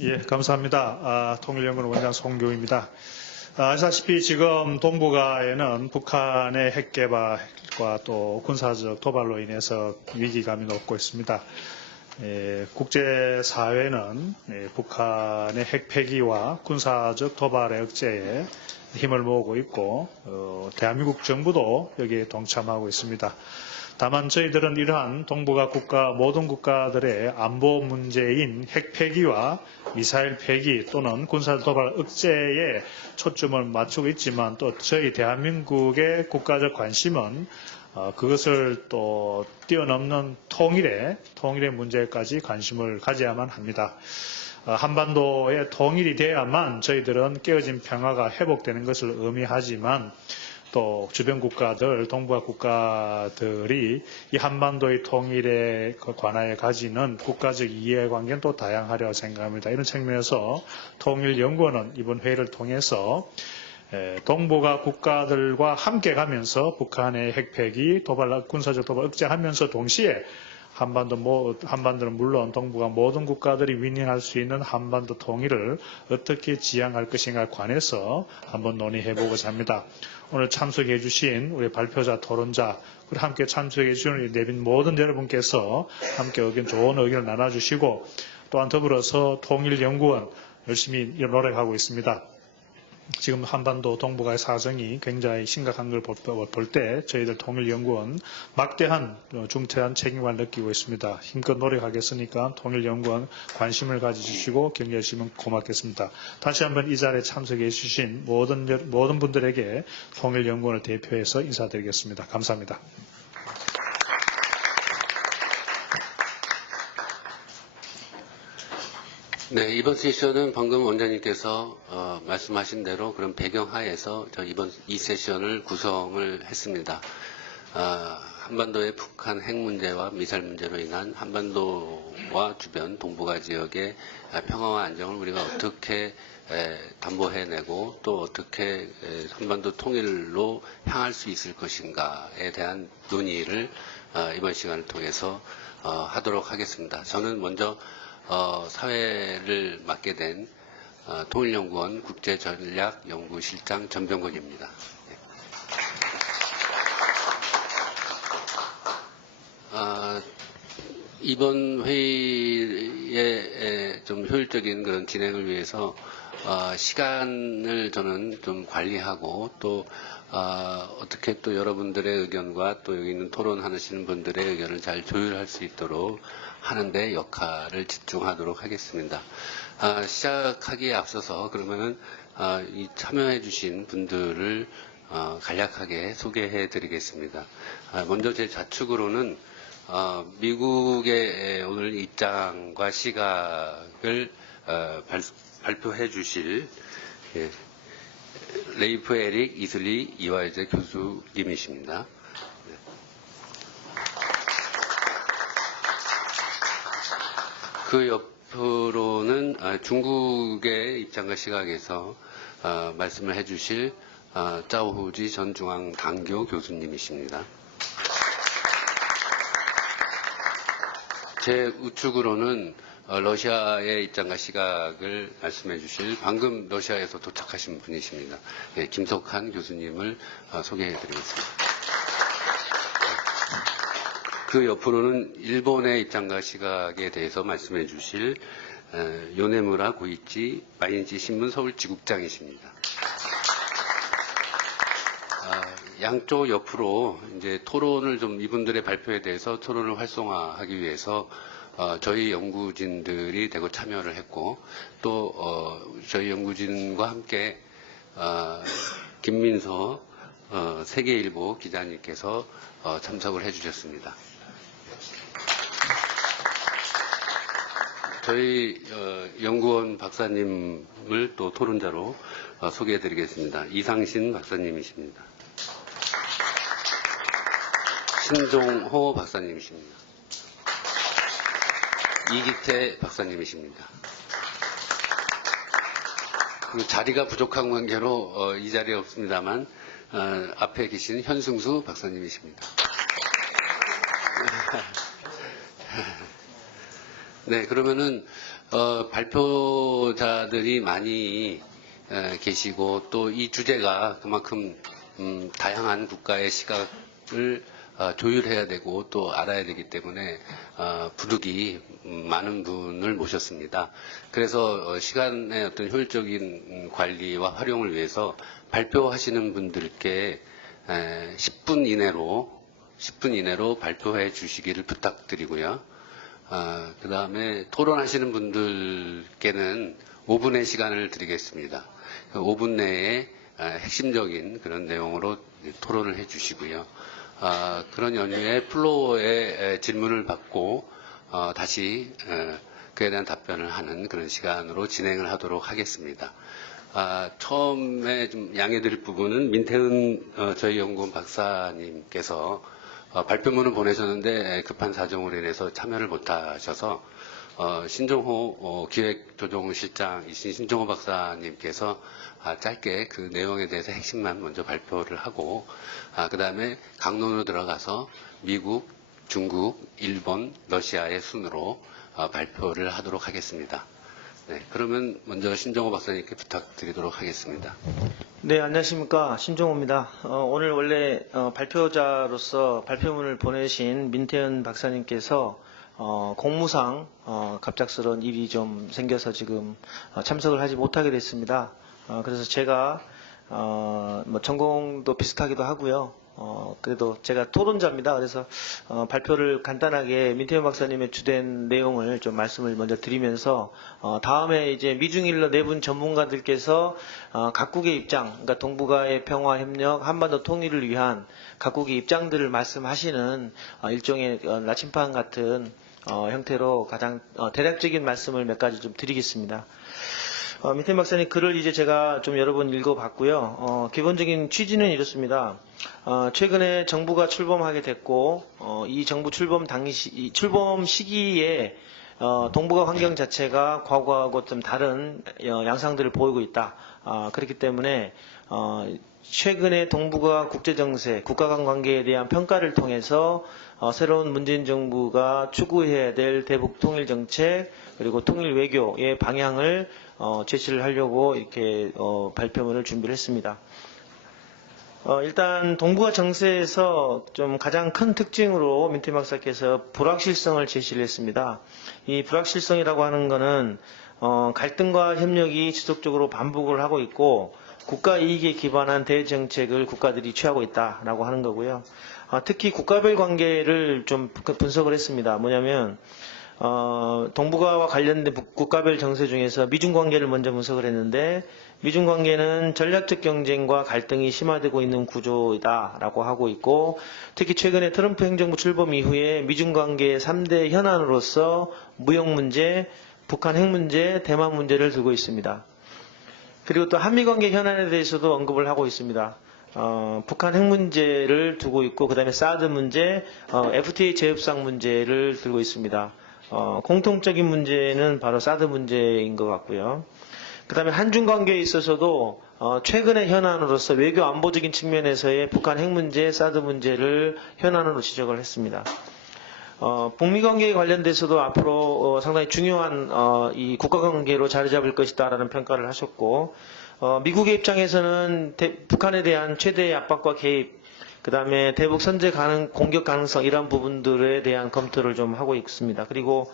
예, 감사합니다. 통일연구원 원장 송교입니다. 아시다시피 지금 동북아에는 북한의 핵개발과 또 군사적 도발로 인해서 위기감이 높고 있습니다. 국제사회는 북한의 핵폐기와 군사적 도발의 억제에 힘을 모으고 있고 대한민국 정부도 여기에 동참하고 있습니다. 다만 저희들은 이러한 동북아 국가 모든 국가들의 안보 문제인 핵폐기와 미사일 폐기 또는 군사 도발 억제에 초점을 맞추고 있지만 또 저희 대한민국의 국가적 관심은 그것을 또 뛰어넘는 통일의 문제까지 관심을 가져야만 합니다. 한반도의 통일이 돼야만 저희들은 깨어진 평화가 회복되는 것을 의미하지만 또 주변 국가들, 동북아 국가들이 이 한반도의 통일에 관하여 가지는 국가적 이해관계는 또 다양하리라고 생각합니다. 이런 측면에서 통일연구원은 이번 회의를 통해서 동북아 국가들과 함께 가면서 북한의 핵폐기, 군사적 도발 억제하면서 동시에 한반도는 물론 동북아 모든 국가들이 윈윈할 수 있는 한반도 통일을 어떻게 지향할 것인가에 관해서 한번 논의해보고자 합니다. 오늘 참석해 주신 우리 발표자, 토론자, 그리고 함께 참석해 주신 내빈 모든 여러분께서 함께 좋은 의견을 나눠주시고 또한 더불어서 통일연구원 열심히 노력하고 있습니다. 지금 한반도 동북아의 사정이 굉장히 심각한 걸 볼 때 저희들 통일연구원 막대한 중대한 책임감을 느끼고 있습니다. 힘껏 노력하겠으니까 통일연구원 관심을 가져주시고 격려해 주시면 고맙겠습니다. 다시 한번 이 자리에 참석해 주신 모든 분들에게 통일연구원을 대표해서 인사드리겠습니다. 감사합니다. 네, 이번 세션은 방금 원장님께서 말씀하신 대로 그런 배경하에서 이번 이 세션을 구성을 했습니다. 한반도의 북한 핵 문제와 미사일 문제로 인한 한반도와 주변 동북아 지역의 평화와 안정을 우리가 어떻게 담보해내고 또 어떻게 한반도 통일로 향할 수 있을 것인가에 대한 논의를 이번 시간을 통해서 하도록 하겠습니다. 저는 먼저 사회를 맡게 된 통일연구원 국제전략연구실장 전병건입니다. 이번 회의의 좀 효율적인 그런 진행을 위해서 시간을 저는 좀 관리하고 또 어떻게 또 여러분들의 의견과 또 여기 있는 토론하시는 분들의 의견을 잘 조율할 수 있도록 하는데 역할을 집중하도록 하겠습니다. 시작하기에 앞서서 그러면은 이 참여해 주신 분들을 간략하게 소개해 드리겠습니다. 먼저 제 좌측으로는 미국의 오늘 입장과 시각을 발표해 주실 레이프 에릭 이슬리 이화여대 교수님이십니다. 그 옆으로는 중국의 입장과 시각에서 말씀을 해주실 짜오후지 전 중앙당교 교수님이십니다. 제 우측으로는 러시아의 입장과 시각을 말씀해 주실 방금 러시아에서 도착하신 분이십니다. 김석한 교수님을 소개해 드리겠습니다. 그 옆으로는 일본의 입장과 시각에 대해서 말씀해 주실 요네무라 고이치 마이니치 신문 서울지국장이십니다. 양쪽 옆으로 이제 토론을 좀 이분들의 발표에 대해서 토론을 활성화하기 위해서 저희 연구진들이 대거 참여를 했고 또 저희 연구진과 함께 김민서 세계일보 기자님께서 참석을 해주셨습니다. 저희 연구원 박사님을 또 토론자로 소개해 드리겠습니다. 이상신 박사님이십니다. 신종호 박사님이십니다. 이기태 박사님이십니다. 그리고 자리가 부족한 관계로 이 자리에 없습니다만 앞에 계신 현승수 박사님이십니다. 네, 그러면은 발표자들이 많이 계시고 또 이 주제가 그만큼 다양한 국가의 시각을 조율해야 되고 또 알아야 되기 때문에 부득이 많은 분을 모셨습니다. 그래서 시간의 어떤 효율적인 관리와 활용을 위해서 발표하시는 분들께 10분 이내로 발표해 주시기를 부탁드리고요. 그 다음에 토론하시는 분들께는 5분의 시간을 드리겠습니다. 5분 내에 핵심적인 그런 내용으로 토론을 해 주시고요. 그런 연휴에 플로어에 질문을 받고 다시 그에 대한 답변을 하는 그런 시간으로 진행을 하도록 하겠습니다. 처음에 좀 양해드릴 부분은 민태은 저희 연구원 박사님께서 발표문을 보내셨는데 급한 사정으로 인해서 참여를 못하셔서 신종호 기획조정실장이신 신종호 박사님께서 짧게 그 내용에 대해서 핵심만 먼저 발표를 하고 그 다음에 강론으로 들어가서 미국, 중국, 일본, 러시아의 순으로 발표를 하도록 하겠습니다. 네, 그러면 먼저 신종호 박사님께 부탁드리도록 하겠습니다. 네, 안녕하십니까. 신종호입니다. 오늘 원래 발표자로서 발표문을 보내신 민태현 박사님께서 공무상 갑작스러운 일이 좀 생겨서 지금 참석을 하지 못하게 됐습니다. 그래서 제가 뭐 전공도 비슷하기도 하고요. 그래도 제가 토론자입니다. 그래서 발표를 간단하게 민태현 박사님의 주된 내용을 좀 말씀을 먼저 드리면서 다음에 이제 미중일러 네 분 전문가들께서 각국의 입장, 그러니까 동북아의 평화 협력, 한반도 통일을 위한 각국의 입장들을 말씀하시는 일종의 나침반 같은 형태로 가장 대략적인 말씀을 몇 가지 좀 드리겠습니다. 민태현 박사님 글을 이제 제가 좀 여러 번 읽어봤고요. 기본적인 취지는 이렇습니다. 최근에 정부가 출범하게 됐고, 이 정부 출범 시기에 동북아 환경 자체가 과거하고 좀 다른 양상들을 보이고 있다. 그렇기 때문에 최근에 동북아 국제정세, 국가 간 관계에 대한 평가를 통해서 새로운 문재인 정부가 추구해야 될 대북 통일 정책 그리고 통일 외교의 방향을 제시를 하려고 이렇게 발표문을 준비를 했습니다. 일단 동북아 정세에서 좀 가장 큰 특징으로 민태현 박사께서 불확실성을 제시를 했습니다. 이 불확실성이라고 하는 것은 갈등과 협력이 지속적으로 반복을 하고 있고 국가 이익에 기반한 대정책을 국가들이 취하고 있다라고 하는 거고요. 특히 국가별 관계를 좀 분석을 했습니다. 뭐냐면 동북아와 관련된 국가별 정세 중에서 미중 관계를 먼저 분석을 했는데 미중 관계는 전략적 경쟁과 갈등이 심화되고 있는 구조이다라고 하고 있고 특히 최근에 트럼프 행정부 출범 이후에 미중 관계의 3대 현안으로서 무역 문제, 북한 핵 문제, 대만 문제를 들고 있습니다. 그리고 또 한미 관계 현안에 대해서도 언급을 하고 있습니다. 북한 핵 문제를 두고 있고 그 다음에 사드 문제, FTA 재협상 문제를 들고 있습니다. 공통적인 문제는 바로 사드 문제인 것 같고요. 그 다음에 한중 관계에 있어서도 최근의 현안으로서 외교 안보적인 측면에서의 북한 핵 문제, 사드 문제를 현안으로 지적을 했습니다. 북미 관계에 관련돼서도 앞으로 상당히 중요한 이 국가 관계로 자리 잡을 것이다라는 평가를 하셨고 미국의 입장에서는 북한에 대한 최대의 압박과 개입, 그 다음에 대북 선제 공격 가능성 이런 부분들에 대한 검토를 좀 하고 있습니다. 그리고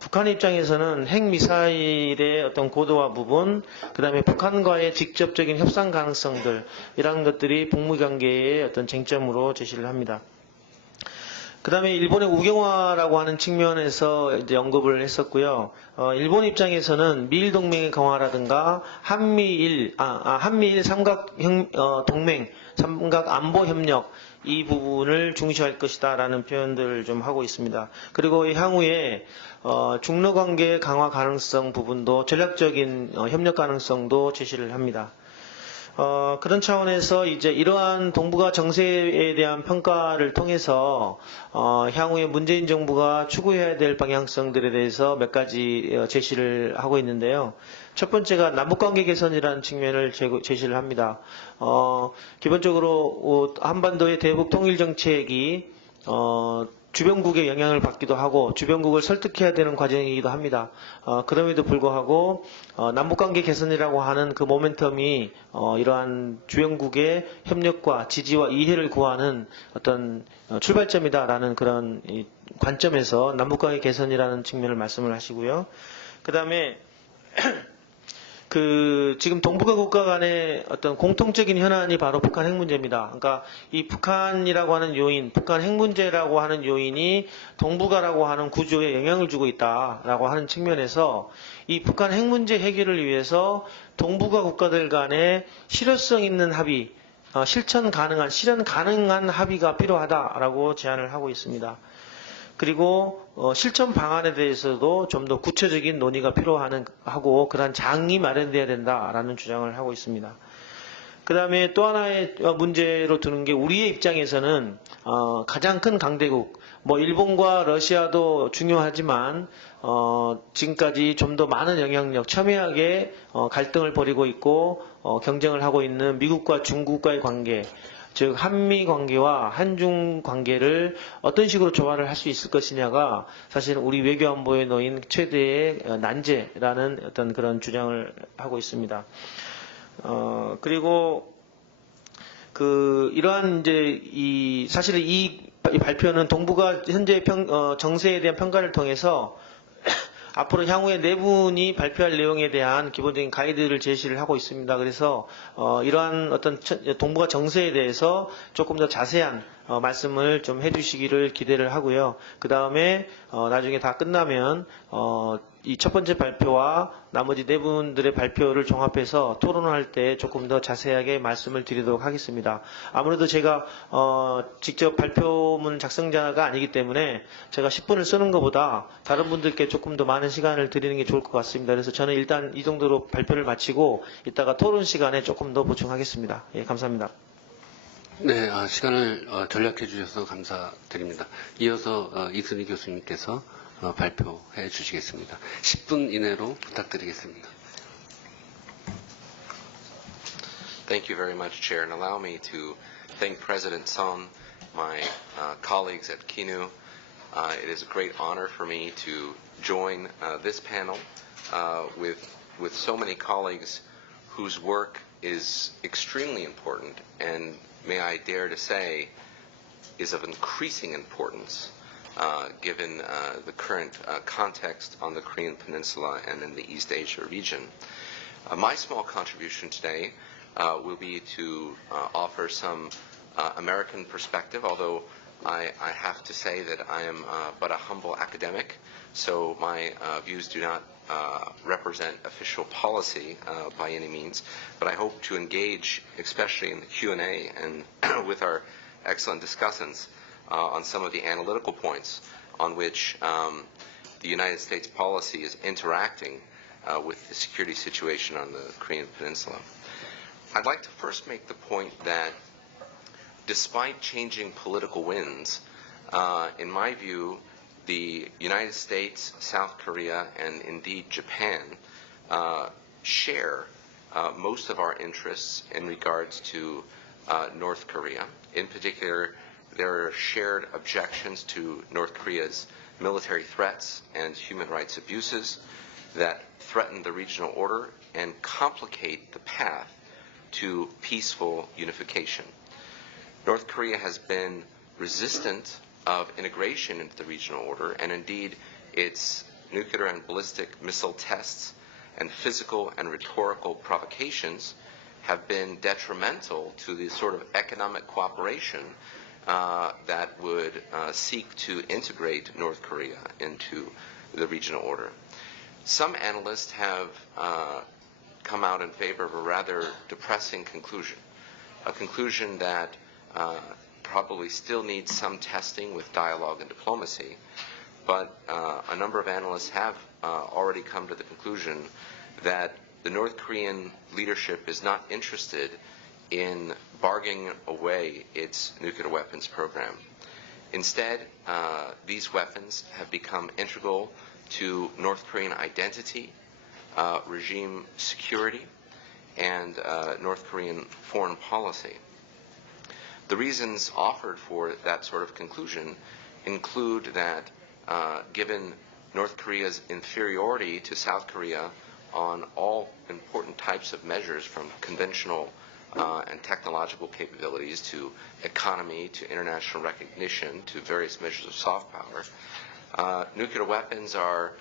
북한의 입장에서는 핵미사일의 어떤 고도화 부분, 그 다음에 북한과의 직접적인 협상 가능성들 이런 것들이 북미 관계의 어떤 쟁점으로 제시를 합니다. 그 다음에 일본의 우경화라고 하는 측면에서 이제 언급을 했었고요. 일본 입장에서는 미일 동맹의 강화라든가 한미일 삼각 동맹, 삼각 안보 협력 이 부분을 중시할 것이다라는 표현들을 좀 하고 있습니다. 그리고 향후에 중러 관계 강화 가능성 부분도 전략적인 협력 가능성도 제시를 합니다. 그런 차원에서 이제 이러한 동북아 정세에 대한 평가를 통해서 향후에 문재인 정부가 추구해야 될 방향성들에 대해서 몇 가지 제시를 하고 있는데요. 첫 번째가 남북관계 개선이라는 측면을 제시를 합니다. 기본적으로 한반도의 대북 통일 정책이 주변국의 영향을 받기도 하고 주변국을 설득해야 되는 과정이기도 합니다. 그럼에도 불구하고 남북관계 개선이라고 하는 그 모멘텀이 이러한 주변국의 협력과 지지와 이해를 구하는 어떤 출발점이다라는 그런 이 관점에서 남북관계 개선이라는 측면을 말씀을 하시고요. 그 다음에 지금 동북아 국가 간의 어떤 공통적인 현안이 바로 북한 핵 문제입니다. 그러니까 이 북한이라고 하는 요인, 북한 핵 문제라고 하는 요인이 동북아라고 하는 구조에 영향을 주고 있다라고 하는 측면에서 이 북한 핵 문제 해결을 위해서 동북아 국가들 간의 실효성 있는 합의, 실현 가능한 합의가 필요하다라고 제안을 하고 있습니다. 그리고 실천 방안에 대해서도 좀 더 구체적인 논의가 필요하고 그러한 장이 마련돼야 된다라는 주장을 하고 있습니다. 그 다음에 또 하나의 문제로 두는 게 우리의 입장에서는 가장 큰 강대국, 일본과 러시아도 중요하지만 지금까지 좀 더 많은 영향력, 첨예하게 갈등을 벌이고 있고 경쟁을 하고 있는 미국과 중국과의 관계, 즉 한미 관계와 한중 관계를 어떤 식으로 조화를 할 수 있을 것이냐가 사실 우리 외교안보에 놓인 최대의 난제라는 어떤 그런 주장을 하고 있습니다. 그리고 이러한 이제 사실 이 발표는 동북아 현재 정세에 대한 평가를 통해서 앞으로 향후에 네 분이 발표할 내용에 대한 기본적인 가이드를 제시를 하고 있습니다. 그래서 이러한 어떤 동북아 정세에 대해서 조금 더 자세한 말씀을 좀 해주시기를 기대를 하고요. 그 다음에 나중에 다 끝나면 이 첫 번째 발표와 나머지 네 분들의 발표를 종합해서 토론을 할 때 조금 더 자세하게 말씀을 드리도록 하겠습니다. 아무래도 제가 직접 발표문 작성자가 아니기 때문에 제가 10분을 쓰는 것보다 다른 분들께 조금 더 많은 시간을 드리는 게 좋을 것 같습니다. 그래서 저는 일단 이 정도로 발표를 마치고 이따가 토론 시간에 조금 더 보충하겠습니다. 예, 감사합니다. 네, 시간을 전략해 주셔서 감사드립니다. 이어서 이순희 교수님께서 발표해 주시겠습니다. 10분 이내로 부탁드리겠습니다. Thank you very much, Chair, and allow me to thank President Son, my colleagues at KINU. It is a great honor for me to join this panel with so many colleagues whose work is extremely important and, may I dare to say, is of increasing importance given the current context on the Korean Peninsula and in the East Asia region. My small contribution today will be to offer some American perspective, although I have to say that I am but a humble academic, so my views do not represent official policy by any means, but I hope to engage, especially in the Q&A and with our excellent discussants, on some of the analytical points on which the United States policy is interacting with the security situation on the Korean Peninsula. I'd like to first make the point that despite changing political winds, in my view, the United States, South Korea, and indeed Japan share most of our interests in regards to North Korea. In particular, there are shared objections to North Korea's military threats and human rights abuses that threaten the regional order and complicate the path to peaceful unification. North Korea has been resistant of integration into the regional order, and indeed its nuclear and ballistic missile tests and physical and rhetorical provocations have been detrimental to the sort of economic cooperation that would seek to integrate North Korea into the regional order. Some analysts have come out in favor of a rather depressing conclusion, a conclusion that probably still needs some testing with dialogue and diplomacy, but a number of analysts have already come to the conclusion that the North Korean leadership is not interested in bargaining away its nuclear weapons program. Instead, these weapons have become integral to North Korean identity, regime security, and North Korean foreign policy. The reasons offered for that sort of conclusion include that given North Korea's inferiority to South Korea on all important types of measures, from conventional and technological capabilities to economy to international recognition to various measures of soft power, nuclear weapons are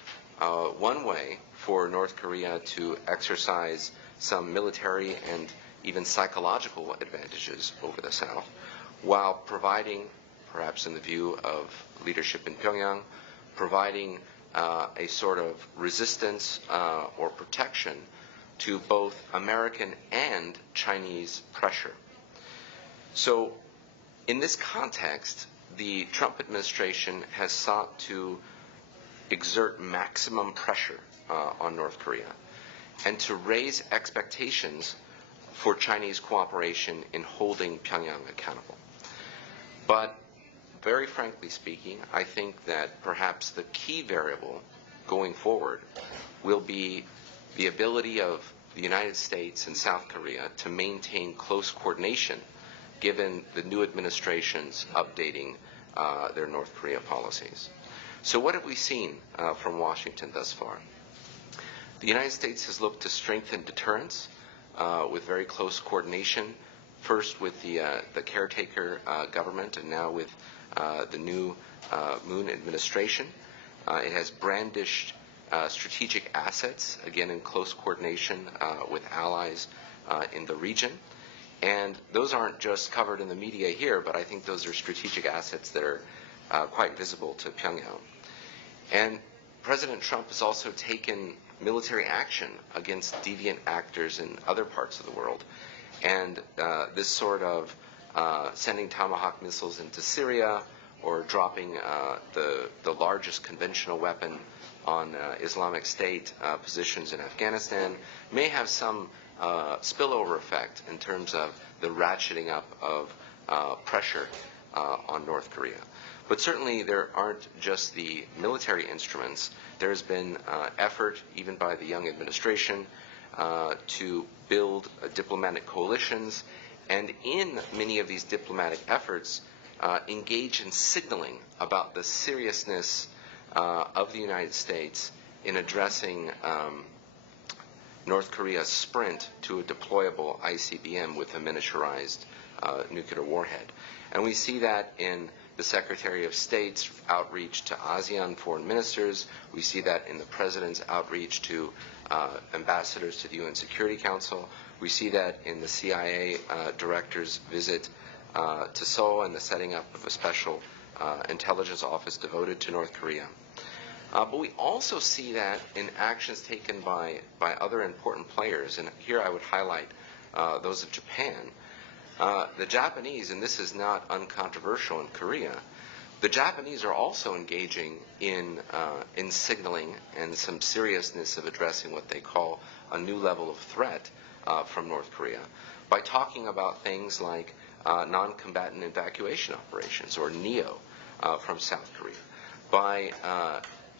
one way for North Korea to exercise some military and even psychological advantages over the South, while providing, perhaps in the view of leadership in Pyongyang, providing a sort of resistance or protection to both American and Chinese pressure. So in this context, the Trump administration has sought to exert maximum pressure on North Korea and to raise expectations for Chinese cooperation in holding Pyongyang accountable. But very frankly speaking, I think that perhaps the key variable going forward will be the ability of the United States and South Korea to maintain close coordination given the new administration's updating their North Korea policies. So what have we seen from Washington thus far? The United States has looked to strengthen deterrence with very close coordination, first with the caretaker government and now with the new Moon administration. It has brandished strategic assets, again in close coordination with allies in the region. And those aren't just covered in the media here, but I think those are strategic assets that are quite visible to Pyongyang. And President Trump has also taken military action against deviant actors in other parts of the world. And this sort of sending Tomahawk missiles into Syria or dropping the largest conventional weapon on Islamic State positions in Afghanistan may have some spillover effect in terms of the ratcheting up of pressure on North Korea. But certainly there aren't just the military instruments. There's been effort, even by the Young administration, to build diplomatic coalitions, and in many of these diplomatic efforts, engage in signaling about the seriousness of the United States in addressing North Korea's sprint to a deployable ICBM with a miniaturized nuclear warhead. And we see that in the Secretary of State's outreach to ASEAN foreign ministers. We see that in the President's outreach to ambassadors to the UN Security Council. We see that in the CIA director's visit to Seoul and the setting up of a special intelligence office devoted to North Korea. But we also see that in actions taken by other important players, and here I would highlight those of Japan. The Japanese, and this is not uncontroversial in Korea, the Japanese are also engaging in signaling and some seriousness of addressing what they call a new level of threat from North Korea by talking about things like non-combatant evacuation operations, or NEO, from South Korea, by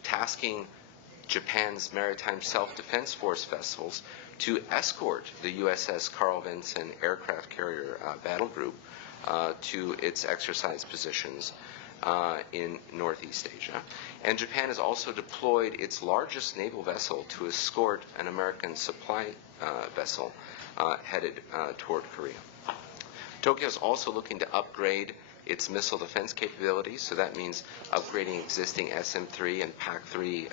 tasking Japan's Maritime Self-Defense Force vessels to escort the USS Carl Vinson aircraft carrier battle group to its exercise positions in Northeast Asia. And Japan has also deployed its largest naval vessel to escort an American supply vessel headed toward Korea. Tokyo is also looking to upgrade its missile defense capabilities, so that means upgrading existing SM-3 and PAC-3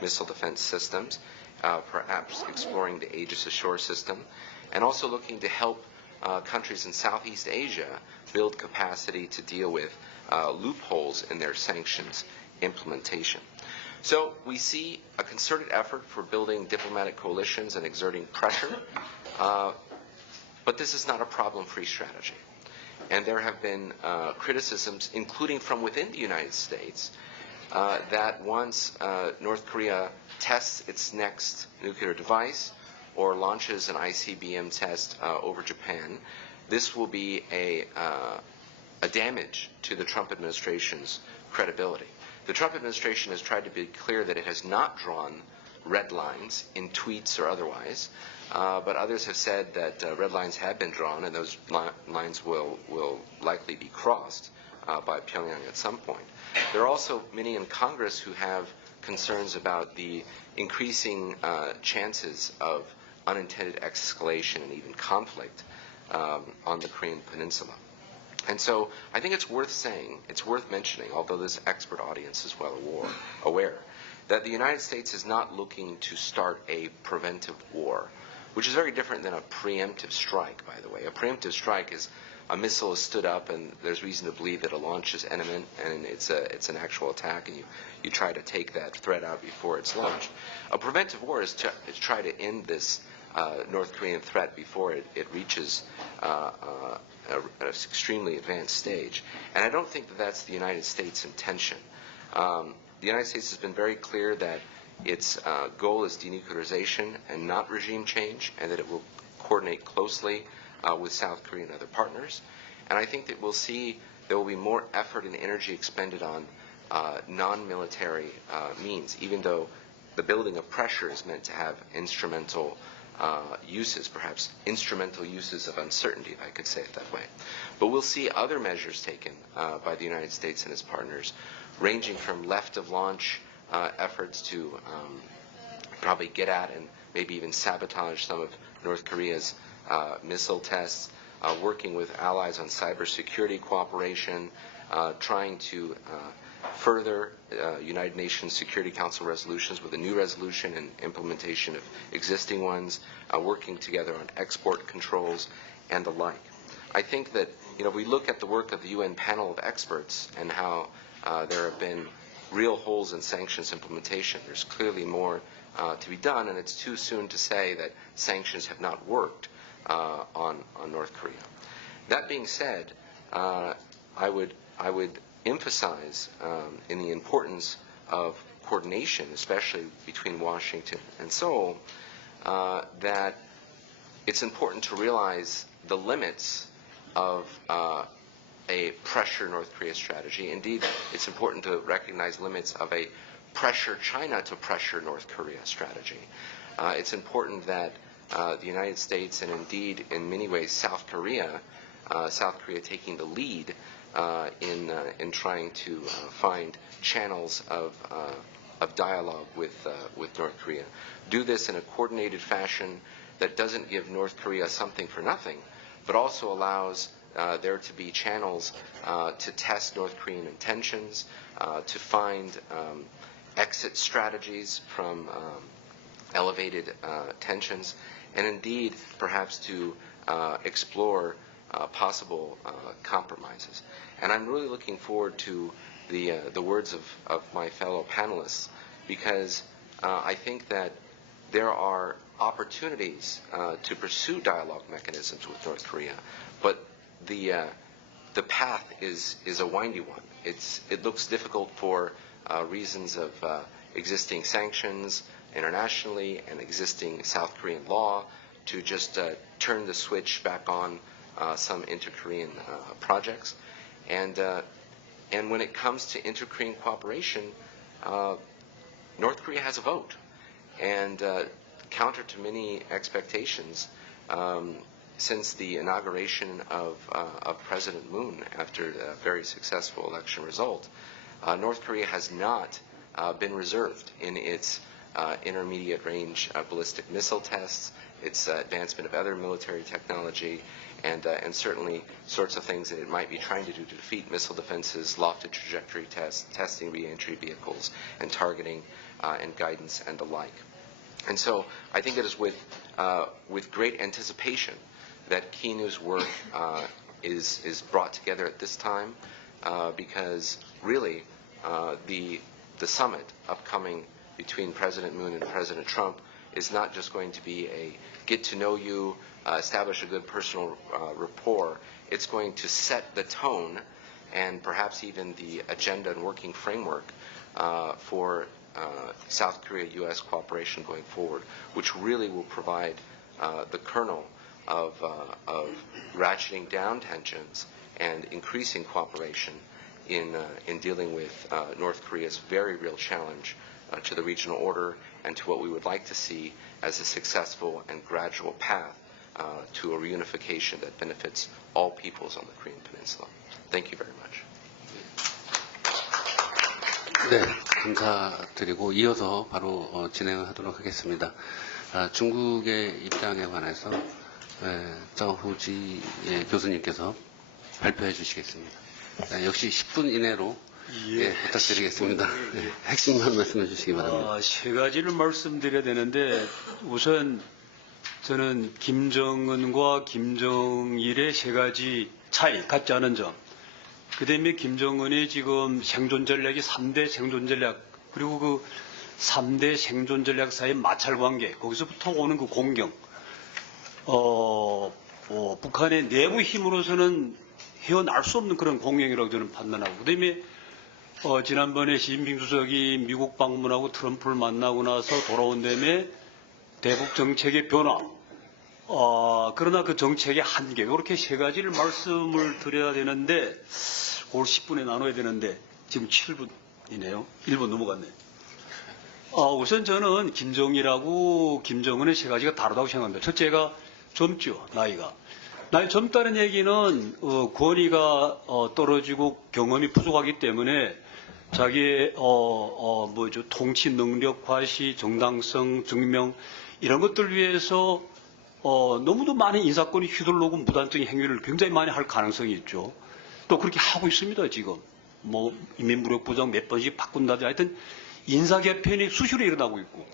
missile defense systems, perhaps exploring the Aegis Ashore system, and also looking to help countries in Southeast Asia build capacity to deal with loopholes in their sanctions implementation. So we see a concerted effort for building diplomatic coalitions and exerting pressure, but this is not a problem-free strategy. And there have been criticisms, including from within the United States, that once North Korea tests its next nuclear device or launches an ICBM test over Japan, this will be a damage to the Trump administration's credibility. The Trump administration has tried to be clear that it has not drawn red lines in tweets or otherwise, but others have said that red lines have been drawn, and those lines will likely be crossed by Pyongyang at some point. There are also many in Congress who have concerns about the increasing chances of unintended escalation and even conflict on the Korean Peninsula. And so I think it's worth saying, it's worth mentioning, although this expert audience is well aware, that the United States is not looking to start a preventive war, which is very different than a preemptive strike, by the way. A preemptive strike is a missile is stood up and there's reason to believe that a launch is imminent and it's an actual attack, and you try to take that threat out before it's launched. A preventive war is to try to end this North Korean threat before it reaches an extremely advanced stage. And I don't think that that's the United States' intention. The United States has been very clear that its goal is denuclearization and not regime change, and that it will coordinate closely with South Korea and other partners. And I think that we'll see there will be more effort and energy expended on non-military means, even though the building of pressure is meant to have instrumental uses, perhaps instrumental uses of uncertainty, if I could say it that way. But we'll see other measures taken by the United States and its partners, ranging from left of launch efforts to probably get at and maybe even sabotage some of North Korea's missile tests, working with allies on cybersecurity cooperation, trying to further United Nations Security Council resolutions with a new resolution and implementation of existing ones, working together on export controls and the like. I think that if we look at the work of the UN panel of experts and how there have been real holes in sanctions implementation, there's clearly more to be done, and it's too soon to say that sanctions have not worked on North Korea. That being said, I would emphasize in the importance of coordination, especially between Washington and Seoul, that it's important to realize the limits of a pressure North Korea strategy. Indeed, it's important to recognize limits of a pressure China to pressure North Korea strategy. It's important that the United States, and indeed in many ways South Korea taking the lead in trying to find channels of dialogue with North Korea. Do this in a coordinated fashion that doesn't give North Korea something for nothing, but also allows there to be channels to test North Korean intentions, to find exit strategies from elevated tensions, and indeed perhaps to explore possible compromises. And I'm really looking forward to the words of my fellow panelists, because I think that there are opportunities to pursue dialogue mechanisms with North Korea, but the path is a windy one. It looks difficult for reasons of existing sanctions internationally and existing South Korean law to just turn the switch back on some inter-Korean projects. And when it comes to inter-Korean cooperation, North Korea has a vote. And counter to many expectations, since the inauguration of President Moon after a very successful election result, North Korea has not been reserved in its intermediate range ballistic missile tests, its advancement of other military technology, and certainly sorts of things that it might be trying to do to defeat missile defenses, lofted trajectory tests, testing re-entry vehicles, and targeting and guidance and the like. And so I think it is with great anticipation that Kinu's work is brought together at this time, because really the summit upcoming between President Moon and President Trump is not just going to be a get to know you, establish a good personal rapport. It's going to set the tone and perhaps even the agenda and working framework for South Korea-U.S. cooperation going forward, which really will provide the kernel of ratcheting down tensions and increasing cooperation in dealing with North Korea's very real challenge to the regional order and to what we would like to see as a successful and gradual path to a reunification that benefits all peoples on the Korean Peninsula. Thank you very much. 네, 감사드리고 이어서 바로 진행을 하도록 하겠습니다. 중국의 입장에 관해서 자오후지 교수님께서 발표해 주시겠습니다. 역시 10분 이내로 부탁드리겠습니다. 네, 핵심만 말씀해 주시기 바랍니다. 세 가지를 말씀드려야 되는데 우선 저는 김정은과 김정일의 세 가지 차이 같지 않은 점, 그 다음에 김정은이 지금 생존 전략이 3대 생존 전략, 그리고 그 3대 생존 전략 사이의 마찰 관계, 거기서부터 오는 그 공경, 북한의 내부 힘으로서는 헤어날 수 없는 그런 공경이라고 저는 판단하고, 그 다음에 지난번에 시진핑 주석이 미국 방문하고 트럼프를 만나고 나서 돌아온 다음에 대북 정책의 변화, 그러나 그 정책의 한계, 이렇게 세 가지를 말씀을 드려야 되는데, 올 10분에 나눠야 되는데, 지금 7분이네요. 1분 넘어갔네. 우선 저는 김정일하고 김정은의 세 가지가 다르다고 생각합니다. 첫째가 젊죠, 나이가. 나이 젊다는 얘기는, 권위가 떨어지고 경험이 부족하기 때문에 자기의, 통치 능력, 과시, 정당성, 증명, 이런 것들 위해서 너무도 많은 인사권이 휘둘르고 무단적인 행위를 굉장히 많이 할 가능성이 있죠. 또 그렇게 하고 있습니다, 지금. 인민무력부장 몇 번씩 바꾼다든지 하여튼 인사개편이 수시로 일어나고 있고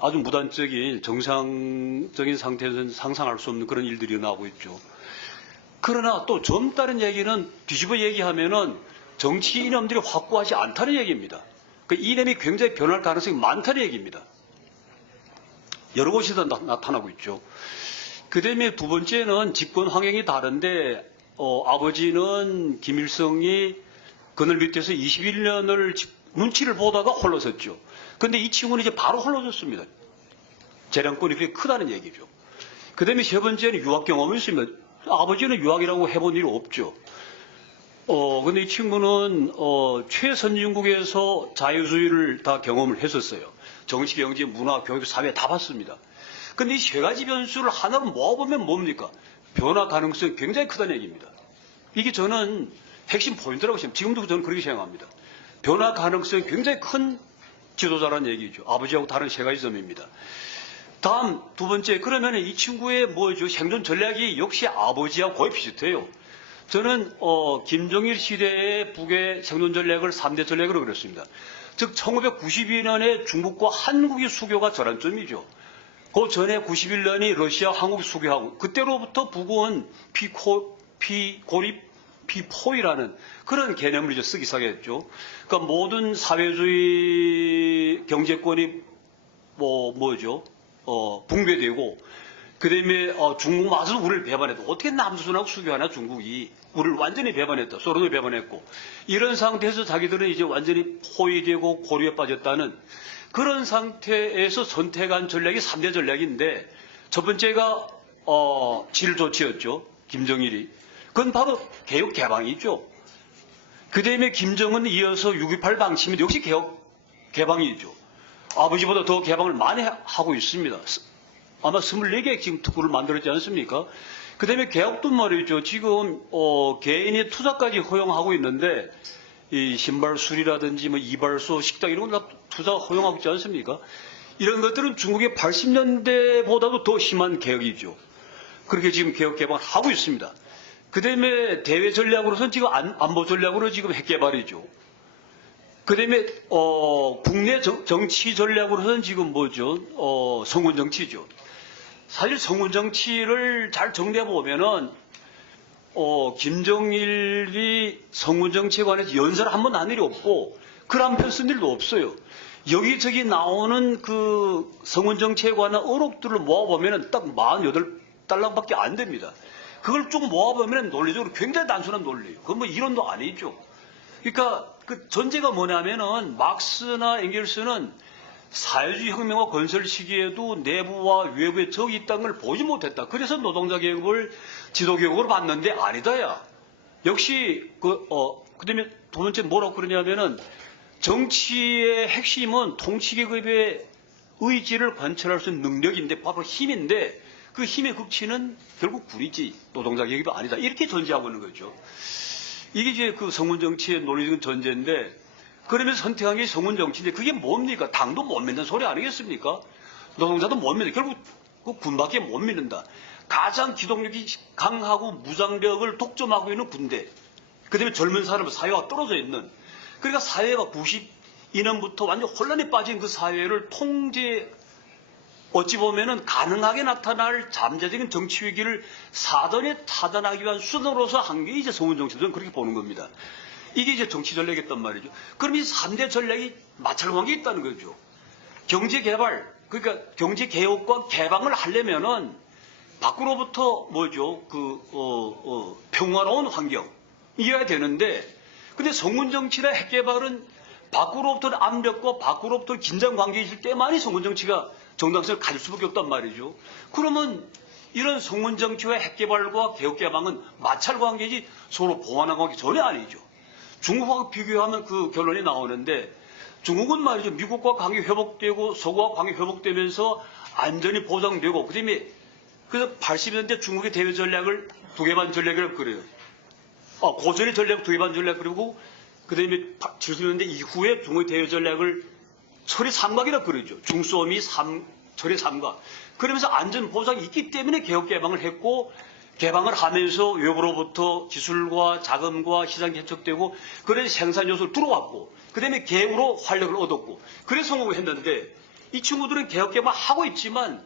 아주 무단적인 정상적인 상태에서는 상상할 수 없는 그런 일들이 일어나고 있죠. 그러나 또 젊다는 얘기는 뒤집어 얘기하면은 정치 이념들이 확고하지 않다는 얘기입니다. 그 이념이 굉장히 변할 가능성이 많다는 얘기입니다. 여러 곳에서 나타나고 있죠. 그 다음에 두 번째는 집권 환경이 다른데, 아버지는 김일성이 그늘 밑에서 21년을 눈치를 보다가 홀로섰죠. 근데 이 친구는 이제 바로 홀로섰습니다. 재량권이 그렇게 크다는 얘기죠. 그 다음에 세 번째는 유학 경험이 있습니다. 아버지는 유학이라고 해본 일이 없죠. 근데 이 친구는, 최선진국에서 자유주의를 다 경험을 했었어요. 정치, 경제, 문화, 교육, 사회 다 봤습니다. 근데 이 세 가지 변수를 하나로 모아보면 뭡니까? 변화 가능성이 굉장히 크다는 얘기입니다. 이게 저는 핵심 포인트라고 생각합니다. 지금도 저는 그렇게 생각합니다. 변화 가능성이 굉장히 큰 지도자라는 얘기죠. 아버지하고 다른 세 가지 점입니다. 다음 두 번째, 그러면 이 친구의 생존 전략이 역시 아버지하고 거의 비슷해요. 저는 김정일 시대의 북의 생존 전략을 3대 전략으로 그렸습니다. 즉 1992년에 중국과 한국의 수교가 전환점이죠. 그 전에 91년이 러시아, 한국이 수교하고 그때로부터 북은 피고립, 피포이라는 그런 개념을 이제 쓰기 시작했죠. 그러니까 모든 사회주의 경제권이 붕괴되고 그다음에 중국마저 우리를 배반했다. 어떻게 남수선하고 수교하나 중국이 우리를 완전히 배반했다. 소련을 배반했고 이런 상태에서 자기들은 이제 완전히 포위되고 고립에 빠졌다는 그런 상태에서 선택한 전략이 3대 전략인데 첫 번째가 질조치였죠. 김정일이. 그건 바로 개혁 개방이죠. 그 다음에 김정은 이어서 6.28 방침인데 역시 개혁 개방이죠. 아버지보다 더 개방을 많이 하고 있습니다. 아마 24개 지금 특구를 만들었지 않습니까? 그 다음에 개혁도 말이죠. 지금 개인의 투자까지 허용하고 있는데 이 신발술이라든지 이발소, 식당 이런 거 다 투자 허용하고 있지 않습니까? 이런 것들은 중국의 80년대보다도 더 심한 개혁이죠. 그렇게 지금 개혁 개방을 하고 있습니다. 그 다음에 대외 전략으로서는 지금 안보 전략으로 지금 핵 개발이죠. 그 다음에 국내 정치 전략으로서는 지금 성군 정치죠. 사실 성군 정치를 잘 정리해 보면은 김정일이 성군 정치에 관해서 연설을 한 번도 한 일이 없고 글 한 편 쓴 일도 없어요. 여기저기 나오는 그 성군 정치에 관한 어록들을 모아보면은 딱 48달러밖에 안 됩니다. 그걸 쭉 모아보면 논리적으로 굉장히 단순한 논리예요. 그건 이론도 아니죠. 그러니까 그 전제가 뭐냐면은 막스나 엥겔스는 사회주의 혁명과 건설 시기에도 내부와 외부에 적이 있다는 걸 보지 못했다. 그래서 노동자 계급을 지도 교육으로 봤는데 아니다야. 역시 그다음에 두 번째 뭐라고 그러냐면은 정치의 핵심은 통치계급의 의지를 관철할 수 있는 능력인데 바로 힘인데 그 힘의 극치는 결국 군이지 노동자 계급이 아니다. 이렇게 전제하고 있는 거죠. 이게 이제 그 성문 정치의 논리적인 전제인데, 그러면 선택한 게 성문 정치인데 그게 뭡니까? 당도 못 믿는 소리 아니겠습니까? 노동자도 못 믿는, 결국 그 군밖에 못 믿는다. 가장 기동력이 강하고 무장력을 독점하고 있는 군대, 그 다음에 젊은 사람, 사회와 떨어져 있는, 그러니까 사회가 92년부터 완전 혼란에 빠진 그 사회를 어찌 보면은 가능하게 나타날 잠재적인 정치 위기를 사전에 차단하기 위한 수단으로서 한 게 이제 성문 정치, 저는 그렇게 보는 겁니다. 이게 이제 정치 전략이었단 말이죠. 그럼 이 3대 전략이 마찰관계 있다는 거죠. 경제 개발, 그러니까 경제 개혁과 개방을 하려면은 밖으로부터 뭐죠? 평화로운 환경이어야 되는데, 근데 성문 정치나 핵 개발은 밖으로부터 압력과 밖으로부터 긴장 관계 있을 때만이 성문 정치가 정당성을 가질 수밖에 없단 말이죠. 그러면 이런 성문 정치와 핵 개발과 개혁 개방은 마찰 관계지 서로 보완한 관계 전혀 아니죠. 중국하고 비교하면 그 결론이 나오는데, 중국은 말이죠. 미국과 관계 회복되고 서구와 관계 회복되면서 안전이 보장되고, 그다음에 그래서 80년대 중국의 대외 전략을 두개반 전략이라고 그래요. 고전의 전략 두개반 전략, 그리고 그다음에 70년대 이후에 중국의 대외 전략을 철의 삼각이라고 그러죠. 중소미 철의 삼각. 그러면서 안전 보장이 있기 때문에 개혁 개방을 했고, 개방을 하면서 외부로부터 기술과 자금과 시장이 개척되고, 그래서 생산 요소를 들어왔고, 그 다음에 개혁으로 활력을 얻었고, 그래서 성공을 했는데, 이 친구들은 개혁 개방하고 있지만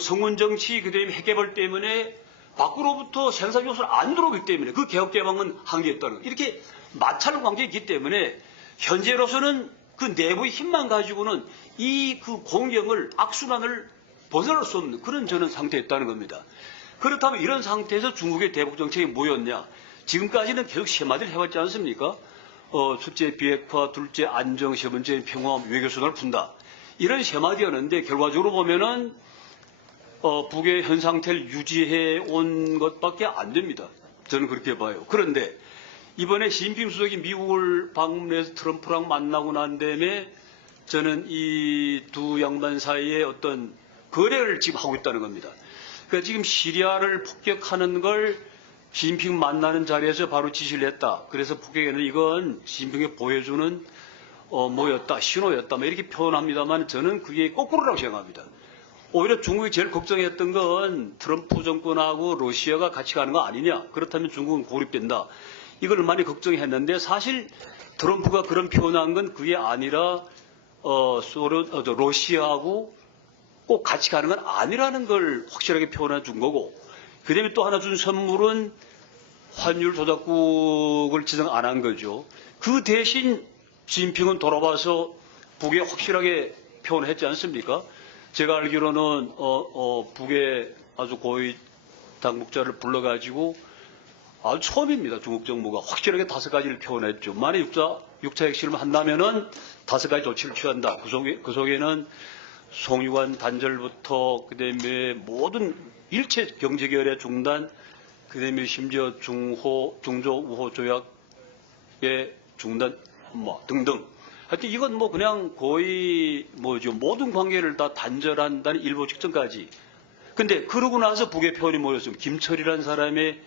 성문 정치, 그 다음에 핵 개발 때문에 밖으로부터 생산 요소를 안 들어오기 때문에 그 개혁 개방은 한계였다는, 이렇게 마찰 관계가 있기 때문에 현재로서는 그 내부의 힘만 가지고는 이 그 공경을, 악순환을 벗어날 수 없는 그런 저는 상태였다는 겁니다. 그렇다면 이런 상태에서 중국의 대북 정책이 뭐였냐? 지금까지는 계속 셈마디를 해왔지 않습니까? 첫째 비핵화, 둘째 안정, 세 번째 평화, 외교수단을 푼다. 이런 셈마디였는데 결과적으로 보면은 북의 현 상태를 유지해 온 것밖에 안 됩니다. 저는 그렇게 봐요. 그런데 이번에 시진핑 수석이 미국을 방문해서 트럼프랑 만나고 난 다음에 저는 이 두 양반 사이에 어떤 거래를 지금 하고 있다는 겁니다. 그러니까 지금 시리아를 폭격하는 걸 시진핑 만나는 자리에서 바로 지시를 했다. 그래서 폭격에는 이건 시진핑이 보여주는 신호였다. 이렇게 표현합니다만 저는 그게 거꾸로라고 생각합니다. 오히려 중국이 제일 걱정했던 건 트럼프 정권하고 러시아가 같이 가는 거 아니냐. 그렇다면 중국은 고립된다. 이걸 많이 걱정했는데 사실 트럼프가 그런 표현한 건 그게 아니라 러시아하고 꼭 같이 가는 건 아니라는 걸 확실하게 표현해 준 거고, 그 다음에 또 하나 준 선물은 환율 조작국을 지정 안 한 거죠. 그 대신 시진핑은 돌아와서 북에 확실하게 표현했지 않습니까? 제가 알기로는 북의 아주 고위 당국자를 불러가지고 아주 처음입니다. 중국 정부가 확실하게 5가지를 표현했죠. 만약 6차 핵실험을 한다면은 5가지 조치를 취한다. 그 속에는 송유관 단절부터 그다음에 모든 일체 경제결의 중단, 그다음에 심지어 중조 우호 조약의 중단 등등. 하여튼 이건 그냥 거의 모든 관계를 다 단절한다는 일부 직전까지. 근데 그러고 나서 북의 표현이 뭐였습니까? 김철이라는 사람의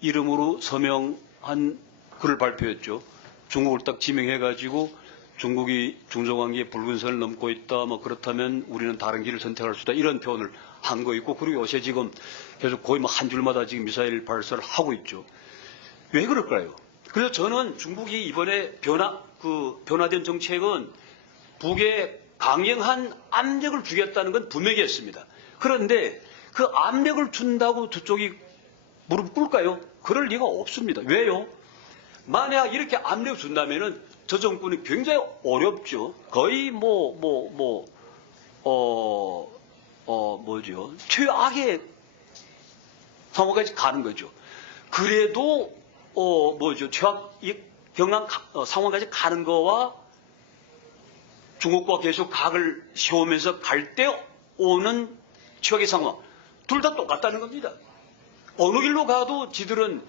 이름으로 서명한 글을 발표했죠. 중국을 딱 지명해가지고 중국이 중조관계의 붉은 선을 넘고 있다. 그렇다면 우리는 다른 길을 선택할 수 있다. 이런 표현을 한 거 있고, 그리고 요새 지금 계속 거의 한 줄마다 지금 미사일 발사를 하고 있죠. 왜 그럴까요? 그래서 저는 중국이 이번에 변화된 정책은 북에 강력한 압력을 주겠다는 건 분명히 했습니다. 그런데 그 압력을 준다고 저쪽이 무릎 꿇을까요? 그럴 리가 없습니다. 왜요? 만약 이렇게 압력을 준다면은 저 정권이 굉장히 어렵죠. 거의 최악의 상황까지 가는 거죠. 그래도 최악의 상황까지 가는 거와 중국과 계속 각을 세우면서 갈 때 오는 최악의 상황, 둘 다 똑같다는 겁니다. 어느 길로 가도 지들은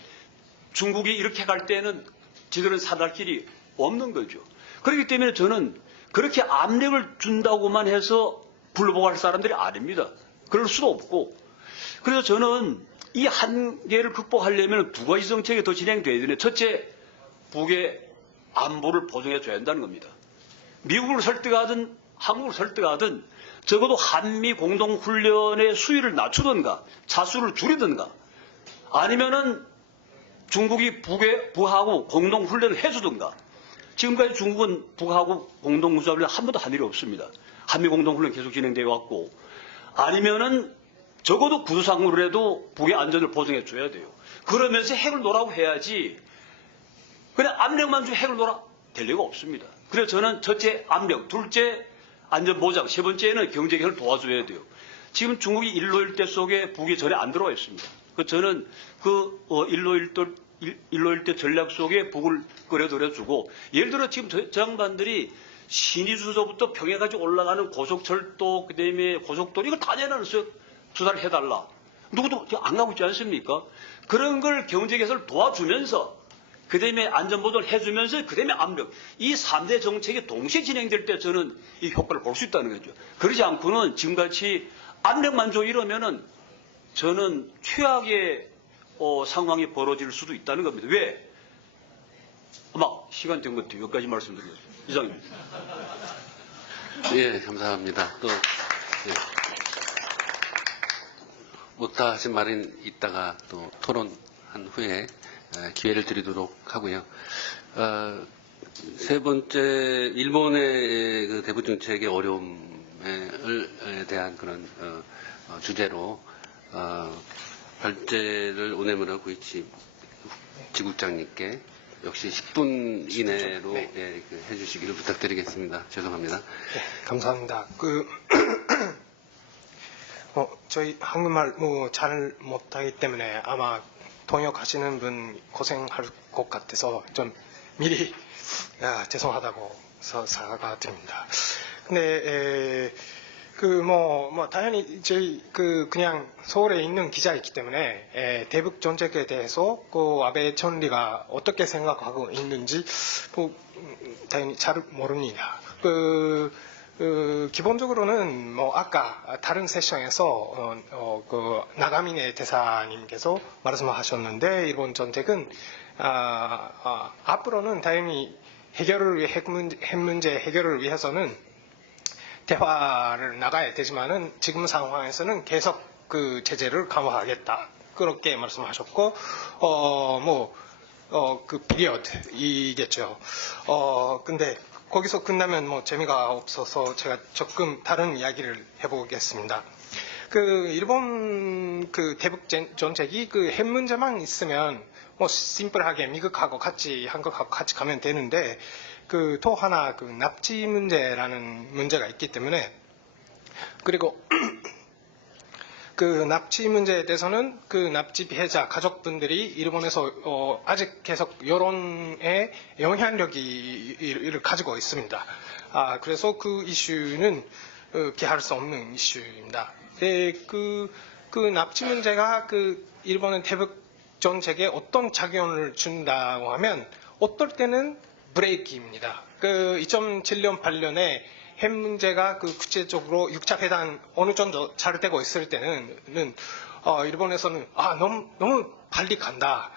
중국이 이렇게 갈 때는 지들은 살아날 길이 없는 거죠. 그렇기 때문에 저는 그렇게 압력을 준다고만 해서 불복할 사람들이 아닙니다. 그럴 수도 없고. 그래서 저는 이 한계를 극복하려면 두 가지 정책이 더 진행돼야 되네. 첫째, 북의 안보를 보증해 줘야 한다는 겁니다. 미국을 설득하든 한국을 설득하든 적어도 한미 공동훈련의 수위를 낮추든가 차수를 줄이든가 아니면은 중국이 북하고 공동훈련을 해주든가. 지금까지 중국은 북하고 공동군사훈련 한 번도 한 일이 없습니다. 한미 공동훈련 계속 진행되어 왔고 아니면은 적어도 구두상으로라도 북의 안전을 보증해 줘야 돼요. 그러면서 핵을 놓으라고 해야지 그냥 압력만 주고 핵을 놓으라 될 리가 없습니다. 그래서 저는 첫째 압력, 둘째 안전보장, 세 번째는 경제개혁을 도와줘야 돼요. 지금 중국이 일로 일대 속에 북이 전에 안 들어와 있습니다. 저는 일로 일대 전략 속에 북을 끌어들여주고 예를 들어 지금 저 양반들이 신의주소부터 평양까지 올라가는 고속철도 그다음에 고속도로 이걸 다 내놔서 투자를 해달라. 누구도 안 가고 있지 않습니까? 그런 걸 경제개혁을 도와주면서 그다음에 안전보장을 해주면서 그다음에 압력. 이 3대 정책이 동시에 진행될 때 저는 이 효과를 볼 수 있다는 거죠. 그러지 않고는 지금같이 압력만 줘 이러면은 저는 최악의 상황이 벌어질 수도 있다는 겁니다. 왜? 아마 시간 된 것 같아요. 여기까지 말씀드리겠습니다. 이상입니다. 예, 감사합니다. 또 예. 못다 하신 말은 이따가 또 토론한 후에 기회를 드리도록 하고요. 세 번째, 일본의 그 대북 정책의 어려움에 대한 그런 주제로 발제를 오네무라 구이치 지국장님께 역시 10분 이내로 예, 해주시기를 부탁드리겠습니다. 죄송합니다. 네, 감사합니다. 저희 한국말 잘 못하기 때문에 아마 통역하시는 분 고생할 것 같아서 좀 미리 죄송하다고 사과드립니다. 근데 당연히 저희 그냥 서울에 있는 기자이기 때문에 대북 정책에 대해서 아베 총리가 어떻게 생각하고 있는지 당연히 잘 모릅니다. 기본적으로는 아까 다른 세션에서 나가미네 대사님께서 말씀하셨는데 일본 정책은 앞으로는 당연히 핵 문제 해결을 위해서는 대화를 나가야 되지만은 지금 상황에서는 계속 그 제재를 강화하겠다 그렇게 말씀하셨고 그 피리어드이겠죠. 근데 거기서 끝나면 재미가 없어서 제가 조금 다른 이야기를 해보겠습니다. 일본 대북 정책이 핵 문제만 있으면 심플하게 미국하고 한국하고 같이 가면 되는데 또 하나 납치 문제라는 문제가 있기 때문에 그리고 납치 문제에 대해서는 납치 피해자 가족분들이 일본에서 아직 계속 여론에 영향력을 가지고 있습니다. 그래서 그 이슈는 피할 수 없는 이슈입니다. 납치 문제가 일본의 대북 정책에 어떤 작용을 준다고 하면 어떨 때는 브레이크입니다. 2007년 8년에 핵 문제가 국제적으로 6차 회담 어느 정도 잘 되고 있을 때는 일본에서는 너무 빨리 간다.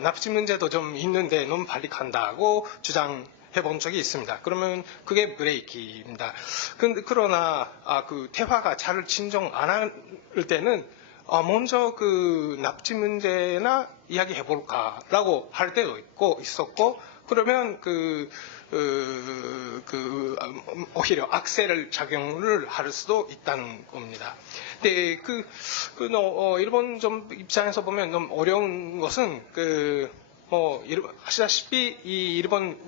납치 문제도 좀 있는데 너무 빨리 간다고 주장해 본 적이 있습니다. 그러면 그게 브레이크입니다. 그러나 대화가 잘 진정 안 할 때는 먼저 납치 문제나 이야기해 볼까라고 할 때도 있었고 그러면 오히려 악셀 작용을 할 수도 있다는 겁니다. 근데 일본 입장에서 보면 너무 어려운 것은 아시다시피 이 일본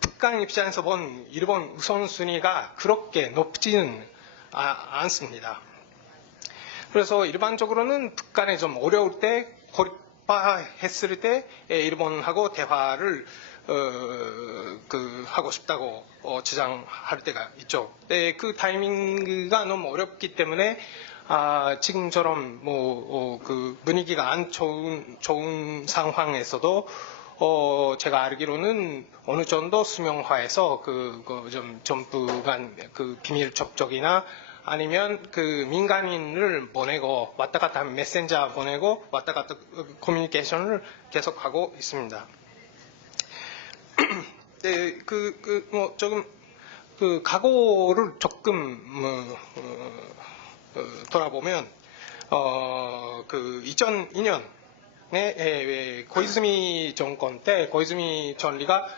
북한 입장에서 본 일본 우선순위가 그렇게 높지는 않습니다. 그래서 일반적으로는 북한에 좀 어려울 때 고립화했을 때 일본하고 대화를 하고 싶다고 주장할 때가 있죠. 그 타이밍가 너무 어렵기 때문에 지금처럼 분위기가 안 좋은 상황에서도 제가 알기로는 어느 정도 수명화해서 좀 정부 간 비밀 접촉이나 아니면 그 민간인을 보내고 왔다 갔다 하는 메신저 보내고 왔다 갔다 커뮤니케이션을 계속하고 있습니다. 네, 조금 그 과거를 조금 돌아보면 그 2002년에 고이즈미 정권 때 고이즈미 총리가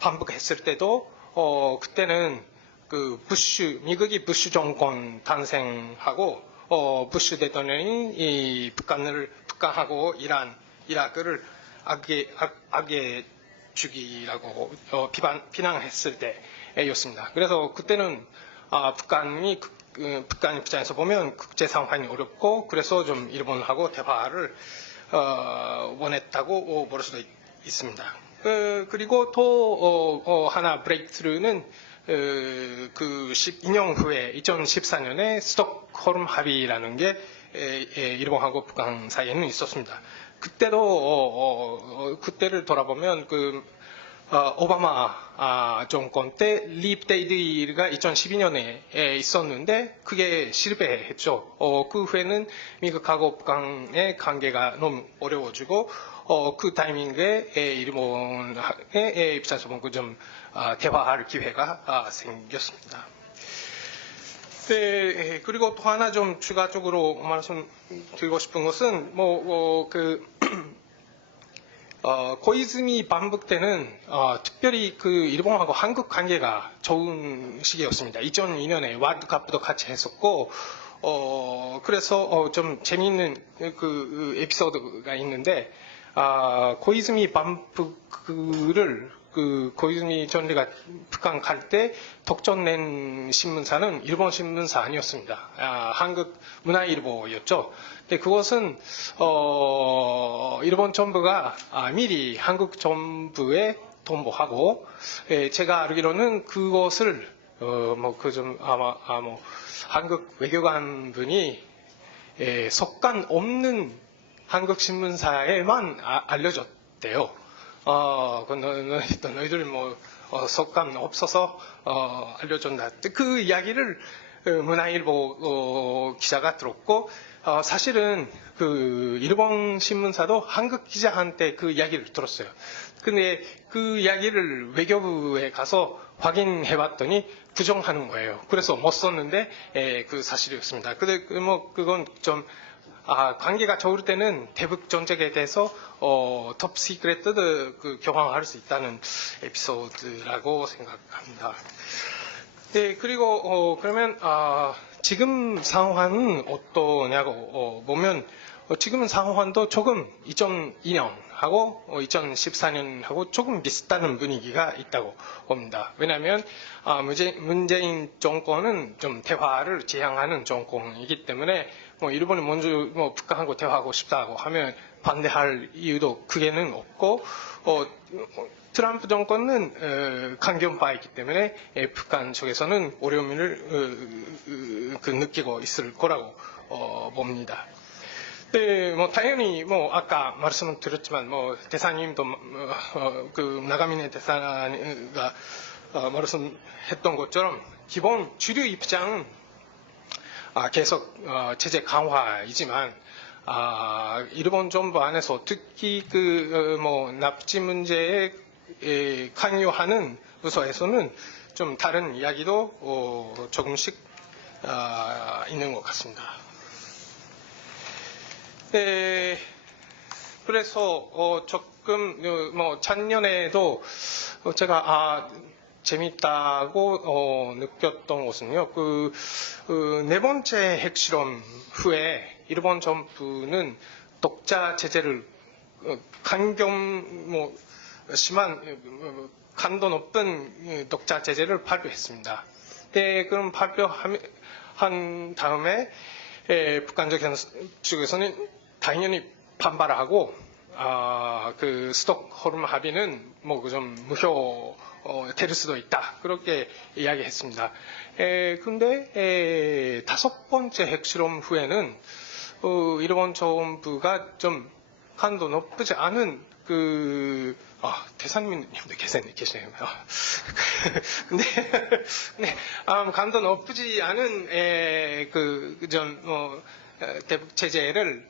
반복했을 때도 그때는 그 미국이 부시 정권 탄생하고 부시 대통령이 이 북한하고 이라크를 악의 주기라고 비난했을 때였습니다. 그래서 그때는 북한 입장에서 보면 국제 상황이 어렵고 그래서 좀 일본하고 대화를 원했다고 볼 수도 있습니다. 그리고 또 하나 브레이크스루는 그 12년 후에 2014년에 스톡홀m 합의라는 게 일본하고 북한 사이에는 있었습니다. 그때를 돌아보면 그 오바마 정권 때 립데이드가 2012년에 있었는데 그게 실패했죠. 그 후에는 미국하고 북한의 관계가 너무 어려워지고 그 타이밍에 일본의 입장에서 보면 좀 대화할 기회가 생겼습니다. 네, 그리고 또 하나 좀 추가적으로 말씀드리고 싶은 것은 고이즈미 반복 때는 특별히 그 일본하고 한국 관계가 좋은 시기였습니다. 2002년에 월드컵도 같이 했었고 그래서 좀 재미있는 그 에피소드가 있는데 고이즈미 반복을 그 고이즈미 총리가 북한 갈 때 독점 낸 신문사는 일본 신문사 아니었습니다. 한국 문화일보였죠. 근데 그것은 일본 정부가 미리 한국 정부에 통보하고 제가 알기로는 그것을 한국 외교관 분이 속간 없는 한국 신문사에만 알려줬대요. 너희들 속감 없어서 알려준다. 그 이야기를 문화일보 기자가 들었고 사실은 그 일본 신문사도 한국 기자한테 그 이야기를 들었어요. 근데 그 이야기를 외교부에 가서 확인해봤더니 부정하는 거예요. 그래서 못 썼는데 그 사실이었습니다. 근데 그건 좀 관계가 좋을 때는 대북 정책에 대해서 톱 시크릿도 그 경황할 수 있다는 에피소드라고 생각합니다. 네, 그리고 그러면 지금 상황은 어떠냐고 보면 지금 상황도 조금 2002년하고 2014년하고 조금 비슷한 분위기가 있다고 봅니다. 왜냐하면 문재인 정권은 좀 대화를 지향하는 정권이기 때문에 일본이 먼저 북한하고 대화하고 싶다고 하면 반대할 이유도 크게는 없고 트럼프 정권은 강경파이기 때문에 북한 쪽에서는 어려움을 느끼고 있을 거라고 봅니다. 네, 당연히 아까 말씀드렸지만 대사님도 그 나가미네 대사가 말씀했던 것처럼 기본 주류 입장은 계속 제재 강화이지만 일본 정부 안에서 특히 납치 문제에 관여하는 부서에서는 좀 다른 이야기도 조금씩 있는 것 같습니다. 네, 그래서 조금 작년에도 제가 재밌다고 느꼈던 것은요. 네 번째 핵실험 후에 일본 정부는 독자 제재를 심한 강도 높은 독자 제재를 발표했습니다. 네, 그럼 발표한 다음에 북한 쪽에서는 당연히 반발하고 그 스톡홀m 합의는 좀 무효 될 수도 있다. 그렇게 이야기했습니다. 근데 다섯 번째 핵실험 후에는 일본 정부가 좀 강도 높지 않은 대사님도 계시네요. 근데, 네, 감도 높지 않은, 대북 체제를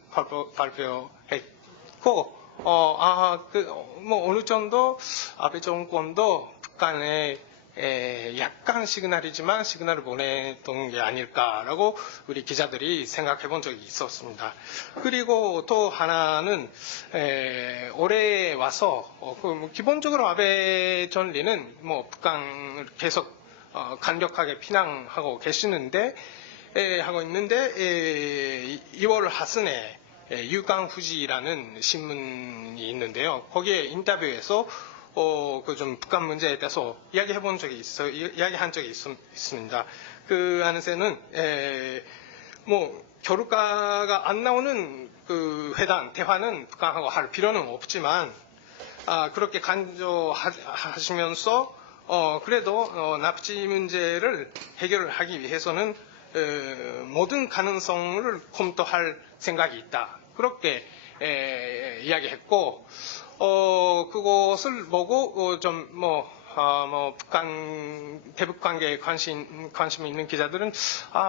발표했고, 어느 정도 아베 정권도 북한에 약간 시그널을 보냈던 게 아닐까라고 우리 기자들이 생각해 본 적이 있었습니다. 그리고 또 하나는 올해 와서 기본적으로 아베 전리는 북한을 계속 강력하게 비난하고 계시는데 하고 있는데 2월 하순에 유강후지라는 신문이 있는데요. 거기에 인터뷰에서 좀 북한 문제에 대해서 이야기한 적이 있습니다. 그 안에서는 결과가 안 나오는 그 대화는 북한하고 할 필요는 없지만 그렇게 강조하시면서 그래도 납치 문제를 해결하기 위해서는 모든 가능성을 검토할 생각이 있다. 그렇게 이야기했고, 그것을 보고 북한 대북 관계에 관심이 있는 기자들은